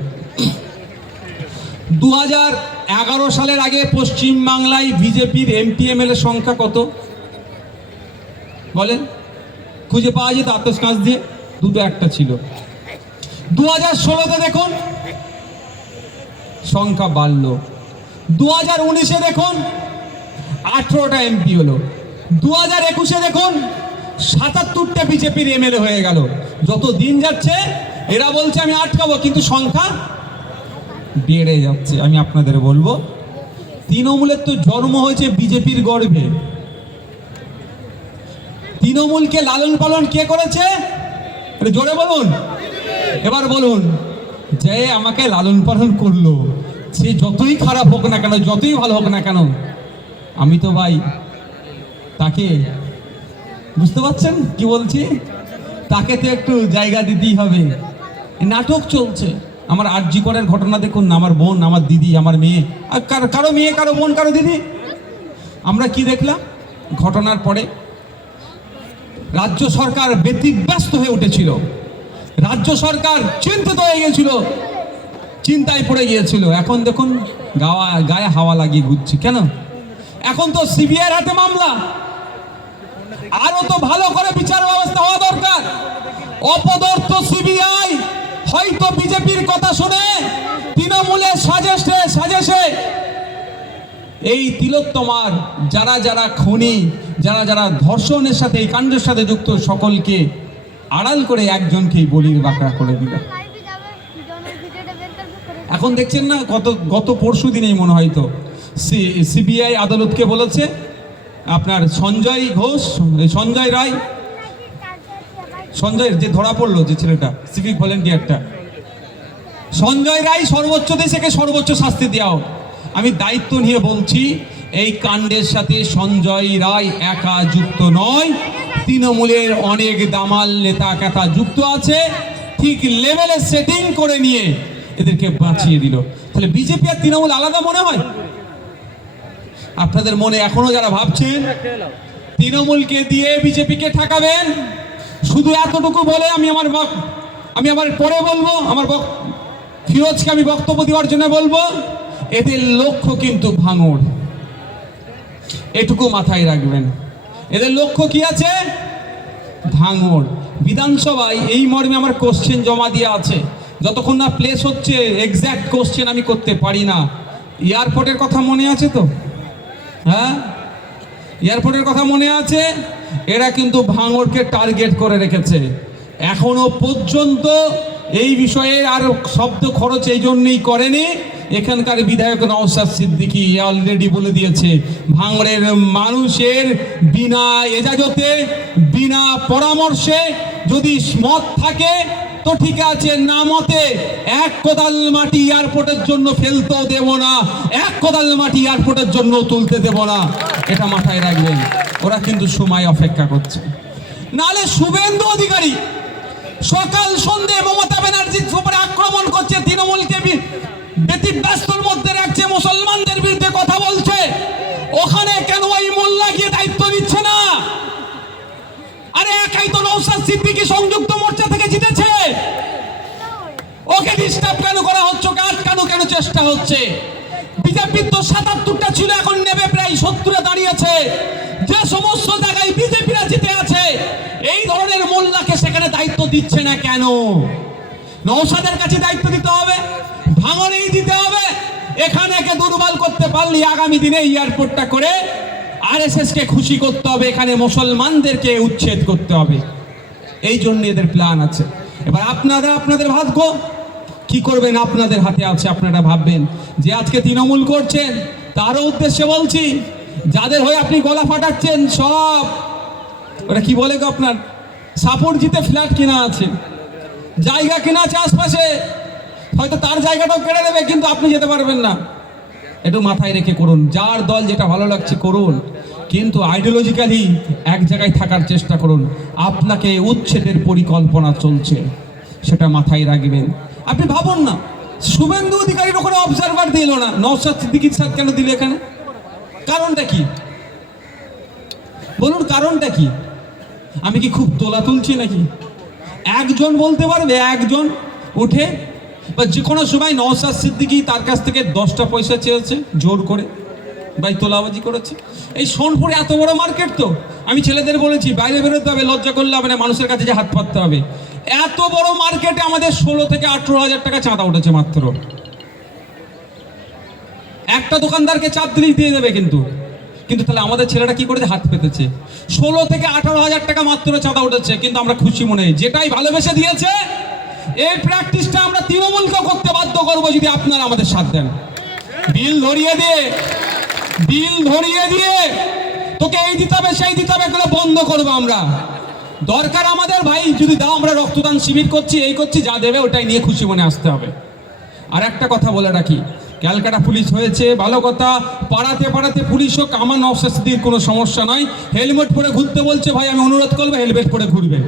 2011 সালের আগে পশ্চিম বাংলায় বিজেপির এমপি এমএলএ সংখ্যা কত বলেন? খুঁজে পাওয়া যেত আতস কাঁচ দিয়ে, দুটো একটা ছিল। 2016-তে দেখুন সংখ্যা বাড়লো, 2019-এ দেখুন 18টা এমপি হলো, 2021-এ দেখুন 77টা বিজেপির এমএলএ হয়ে গেল। যত দিন যাচ্ছে এরা বলছে আমি আটকাবো, কিন্তু সংখ্যা বেড়ে যাচ্ছে। আমি আপনাদের বলবো, তৃণমূলের তো জন্ম হয়েছে বিজেপির গর্ভে। তৃণমূলকে লালন পালন কে করেছে? জোরে বলুন, এবার বলুন। যে আমাকে লালন পালন করলো, সে যতই খারাপ হোক না কেন, যতই ভালো হোক না কেন, আমি তো ভাই তাকে, বুঝতে পারছেন কি বলছি, তাকে তো একটু জায়গা দিতেই হবে। নাটক চলছে। আমার আরজি করের ঘটনা দেখুন না, আমার বোন, আমার দিদি, আমার মেয়ে, আর কারো মেয়ে, কারো বোন, কারো দিদি, আমরা কি দেখলাম ঘটনার পরে? রাজ্য সরকার ব্যতিব্যস্ত হয়ে উঠেছিল, রাজ্য সরকার চিন্তিত হয়ে গিয়েছিল, চিন্তায় পড়ে গিয়েছিল। এখন দেখুন গায়ে হাওয়া লাগিয়ে ঘুরছে। কেন? এখন তো সিবিআইয়ের হাতে মামলা, আরো তো ভালো করে বিচার ব্যবস্থা হওয়া দরকার। অপদার্থ সিবিআই হয়তো বিজেপির কথা শুনে তৃণমূলের সাজেশে এই তিলোত্তমার যারা যারা খুনি, যারা যারা ধর্ষণের সাথে, এই কাণ্ডের সাথে যুক্ত, সকলকে আড়াল করে একজনকেই বলির বাঁকড়া করে দিল। এখন দেখছেন না, গত পরশু দিনেই মনে হয় তো সিবিআই আদালতকে বলেছে আপনার সঞ্জয় রায়, সঞ্জয় যে ধরা পড়লো, যে ছেলেটা সিভিক ভলেন্টিয়ারটা, সঞ্জয় রায় সর্বোচ্চ দেশকে সর্বোচ্চ শাস্তি দেওয়া হোক। আমি দায়িত্ব নিয়ে বলছি, এই কাণ্ডের সাথে সঞ্জয় রায় একা যুক্ত নয়, তৃণমূলের অনেক দামাল নেতা কেতা যুক্ত আছে। ঠিক লেভেলে সেটিং করে নিয়ে এদেরকে বাঁচিয়ে দিল। তাহলে বিজেপি আর তৃণমূল আলাদা মনে হয়? আপনাদের মনে এখনো যারা ভাবছেন তৃণমূলকে দিয়ে বিজেপিকে ঠেকাবেন, শুধু এতটুকু বলে আমি আমার পরে বলবো, ফিরোজকে আমি বক্তব্য দেওয়ার জন্য বলবো, এদের লক্ষ্য কিন্তু ভাঙড়, এটুকু মাথায় রাখবেন। এদের লক্ষ্য কি আছে? ভাঙড় বিধানসভায়। এই মর্মে আমার কোশ্চেন জমা দিয়ে আছে, যতক্ষণ না প্লেস হচ্ছে এক্স্যাক্ট কোশ্চেন আমি করতে পারি না। এয়ারপোর্টের কথা মনে আছে তো? হ্যাঁ, এয়ারপোর্টের কথা মনে আছে। এরা কিন্তু ভাঙড়কে টার্গেট করে রেখেছে। এখনো পর্যন্ত এই বিষয়ে আর শব্দ খরচ এই জন্যই করেনি। এখানকার বিধায়ক নওশাদ সিদ্দিকী অলরেডি বলে দিয়েছে, ভাঙড়ের মানুষের বিনা এজাজতে, বিনা পরামর্শে যদি মত থাকে তো ঠিক আছে, না মতে এক কোদাল মাটি এয়ারপোর্টের জন্য ফেলতেও দেব না, এক কোদাল মাটি এয়ারপোর্টের জন্য তুলতে দেব না। এটা মাথায় রাখবেন। ওরা কিন্তু সময় অপেক্ষা করছে। নালে শুভেন্দু অধিকারী সকাল সন্ধে মমতা ব্যানার্জির উপরে আক্রমণ করছে, তৃণমূলকে ব্যতিব্যস্তর মধ্যে রাখছে, মুসলমানদের বিরুদ্ধে কথা বলছে। ওখানে কেন ওই মোল্লা গিয়ে দায়িত্ব নিচ্ছে না? আরে একাই তো নওশাদ সিদ্দিকী সংযুক্ত মোর্চা থেকে জিতেছে, ওকে ডিস্টার্ব কেন করা হচ্ছে? আটকানো কেন চেষ্টা হচ্ছে? বিজেপির তো ৭৭টা ছিল, এখন নেবে প্রায় ৭০-এ দাঁড়িয়েছে। যে সমস্ত জায়গায় বিজেপিরা জিতে আছে, এই ধরনের মোল্লাকে সেখানে দায়িত্ব দিচ্ছে না কেন? নওশাদের কাছে দায়িত্ব দিতে হবে, ভাঙড়েই দিতে হবে। এখানে একে দুর্বল করতে পারলে আগামী দিনে এয়ারপোর্টটা করে আরএসএস কে খুশি করতে হবে, এখানে মুসলমানদেরকে উচ্ছেদ করতে হবে। এই জন্য এদের প্ল্যান আছে। এবার আপনাদের ভাগ্য কি করবেন আপনাদের হাতে আছে। আপনারা ভাববেন যে আজকে তৃণমূল করছেন, তারও উদ্দেশ্যে বলছি, যাদের হয়ে আপনি গলা ফাটাচ্ছেন, সব ওরা কি বলে গো, আপনার সাপোর্ট জিতে ফ্ল্যাট কেনা আছে, জায়গা কেনা আছে আশপাশে, হয়তো তার জায়গাটাও কেড়ে নেবে, কিন্তু আপনি যেতে পারবেন না। একটু মাথায় রেখে করুন, যার দল যেটা ভালো লাগছে করুন, কিন্তু আইডিওলজিক্যালি এক জায়গায় থাকার চেষ্টা করুন। আপনাকে উচ্ছেদের পরিকল্পনা চলছে, সেটা মাথায় রাখবেন। আপনি ভাবুন না, শুভেন্দু অধিকারীর ওখানে অবজারভার দিল না, নওশাদ সিদ্দিকীর স্যার কেন দিল এখানে? কারণটা কি বলুন, কারণটা কি? আমি কি খুব তোলা তুলছি নাকি? একজন বলতে পারবে, একজন উঠে বা যে কোনো সময় নওশাদ সিদ্দিকী তার কাছ থেকে 10টা পয়সা চেয়েছে জোর করে, ভাই তোলাবাজি করেছে? এই সোনপুরে এত বড় মার্কেট, তো আমি ছেলেদের বলেছি বাইরে বেরোতে হবে, লজ্জা করলে হবে না, মানুষের কাছে যে হাত পাততে হবে। এত বড় মার্কেটে আমাদের 16 থেকে 18,000 টাকা চাঁদা উঠেছে মাত্র। একটা দোকানদারকে চাপ দিলেই দিয়ে দেবে, কিন্তু তাহলে আমাদের ছেলেটা কি করেছে? হাত পেতেছে। 16 থেকে 18,000 টাকা মাত্র চাঁদা উঠেছে, কিন্তু আমরা খুশি মনে, যেটাই ভালোবেসে দিয়েছে। এই প্র্যাকটিসটা আমরা তৃণমূলকে করতে বাধ্য করবো যদি আপনারা আমাদের সাথ দেন। বিল ধরিয়ে দিয়ে তোকে এই দিতে হবে সেই দিতে হবে, এগুলো বন্ধ করবো আমরা। দরকার আমাদের ভাই যদি দাও, আমরা রক্তদান শিবির করছি, এই করছি, যা দেবে ওটাই নিয়ে খুশি মনে আসতে হবে। আর একটা কথা বলে রাখি, ক্যালকাটা পুলিশ হয়েছে ভালো কথা, পাড়াতে পুলিশ হোক, আমার নওশাদ সিদ্দিকীর কোনো সমস্যা নয়। হেলমেট পরে ঘুরতে বলছে, ভাই আমি অনুরোধ করবো হেলমেট পরে ঘুরবেন,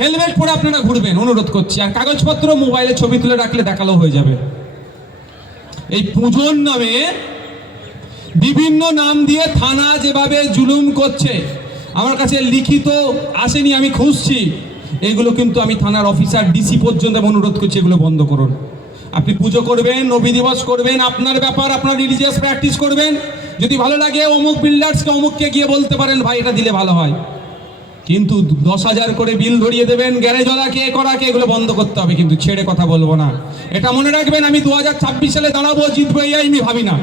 হেলমেট পরে আপনারা ঘুরবেন, অনুরোধ করছি। আর কাগজপত্র মোবাইলে ছবি তুলে রাখলে দেখালেও হয়ে যাবে। এই পুজোর নামে বিভিন্ন নাম দিয়ে থানা যেভাবে জুলুম করছে, আমার কাছে লিখিত আসেনি, আমি খুঁজছি, এগুলো কিন্তু আমি থানার অফিসার ডিসি পর্যন্ত অনুরোধ করছি, এগুলো বন্ধ করুন। আপনি পুজো করবেন, নবী দিবস করবেন, আপনার ব্যাপার, আপনার রিলিজিয়াস প্র্যাকটিস করবেন। যদি ভালো লাগে অমুক বিল্ডার্সকে অমুককে গিয়ে বলতে পারেন ভাই এটা দিলে ভালো হয়, কিন্তু 10,000 করে বিল ধরিয়ে দেবেন গ্যারেজওয়ালাকে, করাকে, এগুলো বন্ধ করতে হবে। কিন্তু ছেড়ে কথা বলবো না, এটা মনে রাখবেন। আমি 2026 সালে দাঁড়াবো, জিতবো, এই আমি ভাবি না।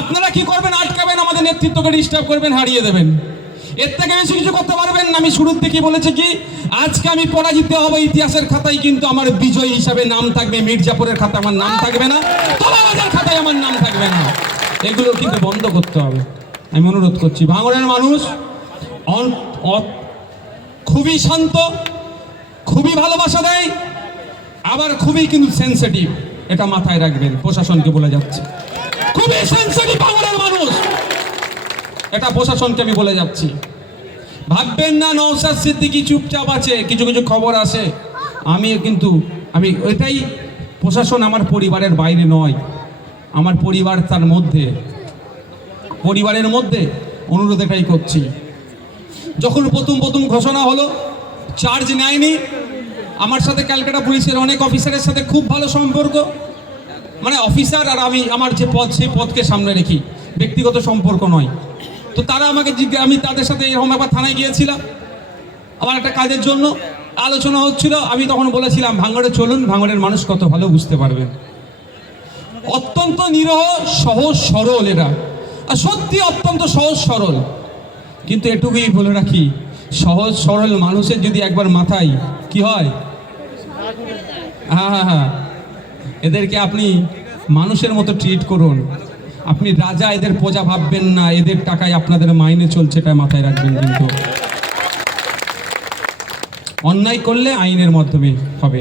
আপনারা কি করবেন? আটকাবেন, আমাদের নেতৃত্বকে ডিস্টার্ব করবেন, হারিয়ে দেবেন। এর থেকে বেশি কিছু করতে পারবেন না। আমি শুরুর থেকে বলেছি কি, আজকে আমি পরাজিত হব ইতিহাসের খাতায়, কিন্তু আমার বিজয়ী হিসাবে নাম থাকবে। মির্জাপুরের খাতায় আমার নাম থাকবে না, তোলাবাজার খাতায় আমার নাম থাকবে না। এগুলো কিন্তু বন্ধ করতে হবে, আমি অনুরোধ করছি। ভাঙড়ের মানুষ খুবই শান্ত, খুবই ভালোবাসা দেয়, আবার খুবই কিন্তু সেন্সিটিভ, এটা মাথায় রাখবেন। প্রশাসনকে বলে যাচ্ছে, খুবই সেন্সিটিভ ভাঙড়ের মানুষ, এটা প্রশাসনকে আমি বলে যাচ্ছি। ভাববেন না নওশাদ সিদ্দিকী চুপচাপ আছে, কিছু কিছু খবর আসে। আমি এটাই, প্রশাসন আমার পরিবারের বাইরে নয়, আমার পরিবার তার মধ্যে, পরিবারের মধ্যে। অনুরোধ এটাই করছি, যখন প্রথম ঘোষণা হলো, চার্জ নেয়নি। আমার সাথে ক্যালকাটা পুলিশের অনেক অফিসারের সাথে খুব ভালো সম্পর্ক, মানে অফিসার আর আমি, আমার যে পদ সেই পদকে সামনে রেখি, ব্যক্তিগত সম্পর্ক নয়। তো তারা আমাকে আমি তাদের সাথে এরকম একবার থানায় গিয়েছিলাম, আমার একটা কাজের জন্য আলোচনা হচ্ছিল। আমি তখন বলেছিলাম ভাঙড়ে চলুন, ভাঙড়ের মানুষ কত ভালো বুঝতে পারবেন। অত্যন্ত নিরহ, সহজ সরল এরা, আর সত্যি অত্যন্ত সহজ সরল। কিন্তু এটুকুই বলে রাখি, সহজ সরল মানুষের যদি একবার মাথায় কি হয়, হ্যাঁ, এদেরকে আপনি মানুষের মতো ট্রিট করুন। আপনি রাজা, এদের প্রজা ভাববেন না, এদের টাকায় আপনাদের মাইনে চলছে, এটা মাথায় রাখবেন। কিন্তু অন্যায় করলে আইনের মাধ্যমে হবে।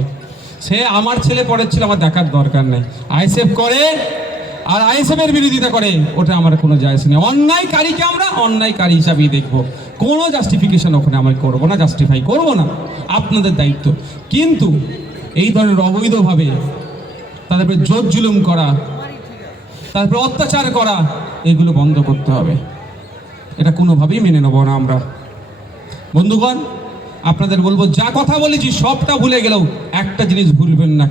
সে আমার ছেলে পরের ছিল, আমার দেখার দরকার নেই। আইএসএফ করে আর আইএসএফের বিরোধিতা করে, ওটা আমার কোনো যায় আসে নেই। অন্যায়কারীকে আমরা অন্যায়কারী হিসাবেই দেখবো, কোনো জাস্টিফিকেশন ওখানে আমরা করবো না, জাস্টিফাই করবো না, আপনাদের দায়িত্ব। কিন্তু এই ধরনের অবৈধভাবে তাদের জোর জুলুম করা, তারপরে অত্যাচার করা, এগুলো বন্ধ করতে হবে। এটা কোনোভাবেই মেনে নেব না আমরা। বন্ধুগণ, আপনাদের বলবো, যা কথা বলেছি সবটা ভুলে গেলেও একটা জিনিস ভুলবেন না।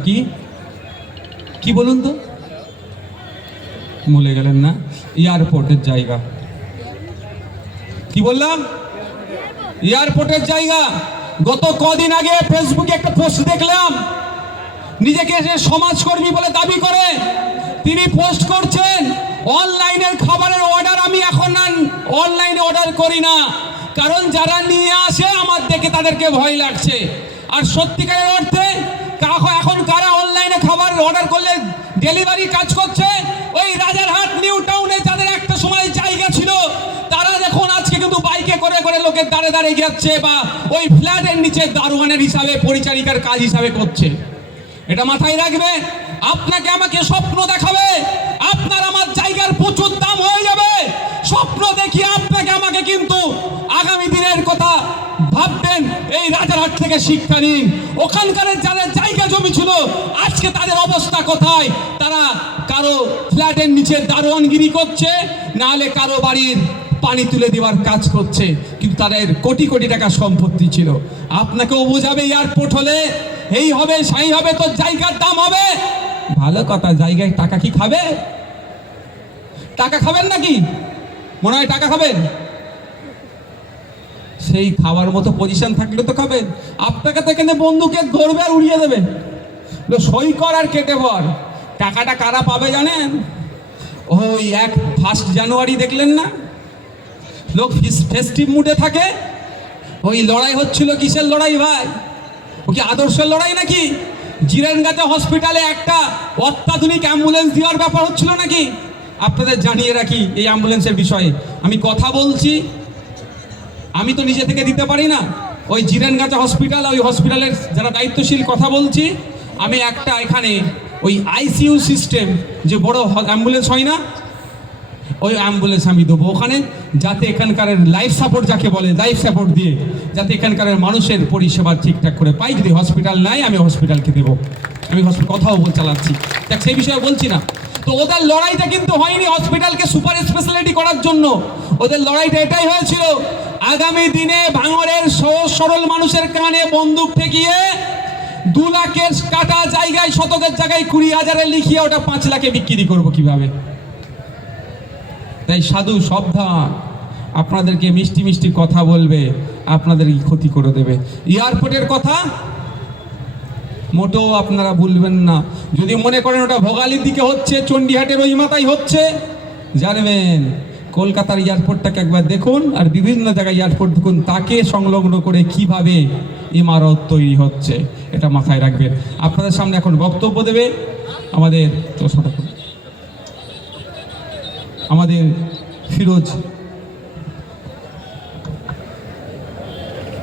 কি বলুন তো? ভুলে গেলেন না? এয়ারপোর্টের জায়গা। কি বললাম? এয়ারপোর্টের জায়গা। গত কদিন আগে ফেসবুকে একটা পোস্ট দেখলাম, নিজেকে সে সমাজকর্মী বলে দাবি করে তিনি পোস্ট করছেন, অনলাইনের খাবারের অর্ডার আমি এখন অনলাইনে অর্ডার করি না, কারণ যারা নিয়ে আসে আমার দেখে তাদেরকে ভয় লাগছে। আর সত্যিকারের অর্থে এখন কারা অনলাইনে খাবার অর্ডার করলে ডেলিভারি কাজ করছে? ওই রাজারহাট নিউ টাউনে যাদের একটা সময় জায়গা ছিল, তারা দেখুন আজকে কিন্তু বাইকে করে করে লোকের দাঁড়ে দাঁড়িয়ে যাচ্ছে, বা ওই ফ্ল্যাটের নিচে দারোয়ানের হিসাবে, পরিচারিকার কাজ হিসাবে করছে। এটা মাথায় রাখবে। আপনাকে আমাকে স্বপ্ন দেখাবে, আপনার আমার জায়গার প্রচুর দাম হয়ে যাবে। স্বপ্ন দেখিয়ে আপনাকে আমাকে কিন্তু আগামী দিনের কথা ভাববেন। এই রাজারহাট থেকে শিক্ষা নিন। ওখানকার যাদের জায়গা জমি ছিল আজকে তাদের অবস্থা কোথায়? তারা কারো ফ্ল্যাটের নিচে দারোয়ানগিরি করছে, নাহলে কারো বাড়ির পানি তুলে দেওয়ার কাজ করছে, কিন্তু তাদের কোটি কোটি টাকা সম্পত্তি ছিল। আপনাকেও বোঝাবে এয়ারপোর্ট হলে এই হবে সেই হবে, তোর জায়গার দাম হবে। ভালো কথা, জায়গায় টাকা কি খাবে? টাকা খাবেন নাকি? মনে হয় টাকা খাবেন? সেই খাওয়ার মতো পজিশন থাকলে তো খাবেন। আপনাকে তো এখানে বন্দুকে ধরবে আর উড়িয়ে দেবে, সই কর আর কেটে পর। টাকাটা কারা পাবে জানেন? ওই 1 জানুয়ারি দেখলেন না, লোক ফেস্টিভ মুডে থাকে। ওই লড়াই হচ্ছিল, কিসের লড়াই ভাই? ও কি আদর্শের লড়াই নাকি? জিরেনগাতে হসপিটালে একটা অত্যাধুনিক অ্যাম্বুলেন্স দেওয়ার ব্যাপার হচ্ছিল নাকি? আপনাদের জানিয়ে রাখি এই অ্যাম্বুলেন্সের বিষয়ে আমি কথা বলছি, আমি তো নিজে থেকে দিতে পারি না। ওই জিরেনগাতে হসপিটাল, ওই হসপিটালের যারা দায়িত্বশীল কথা বলছি আমি, একটা এখানে ওই আইসিইউ সিস্টেম যে বড় অ্যাম্বুলেন্স হয় না, ওই অ্যাম্বুলেন্স আমি দেবো ওখানে, যাতে এখানকার লাইফ সাপোর্ট যাকে বলে, লাইফ সাপোর্ট দিয়ে যাতে এখানকার মানুষের পরিষেবা ঠিকঠাক করে পাই। যদি হসপিটাল নাই আমি হসপিটালকে দেবো, আমি কথাও চালাচ্ছি, দেখ সেই বিষয়ে বলছি না। তো ওদের লড়াইটা কিন্তু হয়নি হসপিটালকে সুপার স্পেশালিটি করার জন্য, ওদের লড়াইটা এটাই হয়েছিল আগামী দিনে ভাঙড়ের সহজ সরল মানুষের কানে বন্দুক ঠেকিয়ে 2 লাখের কাটা জায়গায়, শতকের জায়গায় 20,000-এ লিখিয়ে ওটা 5 লাখে বিক্রি করবো কিভাবে। তাই সাধু সাবধান, আপনাদেরকে মিষ্টি মিষ্টি কথা বলবে, আপনাদের ক্ষতি করে দেবে। এয়ারপোর্টের কথা মোটেও আপনারা ভুলবেন না। যদি মনে করেন ওটা ভোগালীর দিকে হচ্ছে, চণ্ডীহাটের ওই মাথায় হচ্ছে, জানবেন কলকাতার এয়ারপোর্টটাকে একবার দেখুন, আর বিভিন্ন জায়গায় এয়ারপোর্ট দেখুন, তাকে সংলগ্ন করে কিভাবে ইমারত তৈরি হচ্ছে, এটা মাথায় রাখবেন। আপনাদের সামনে এখন বক্তব্য দেবে আমাদের ফিরোজ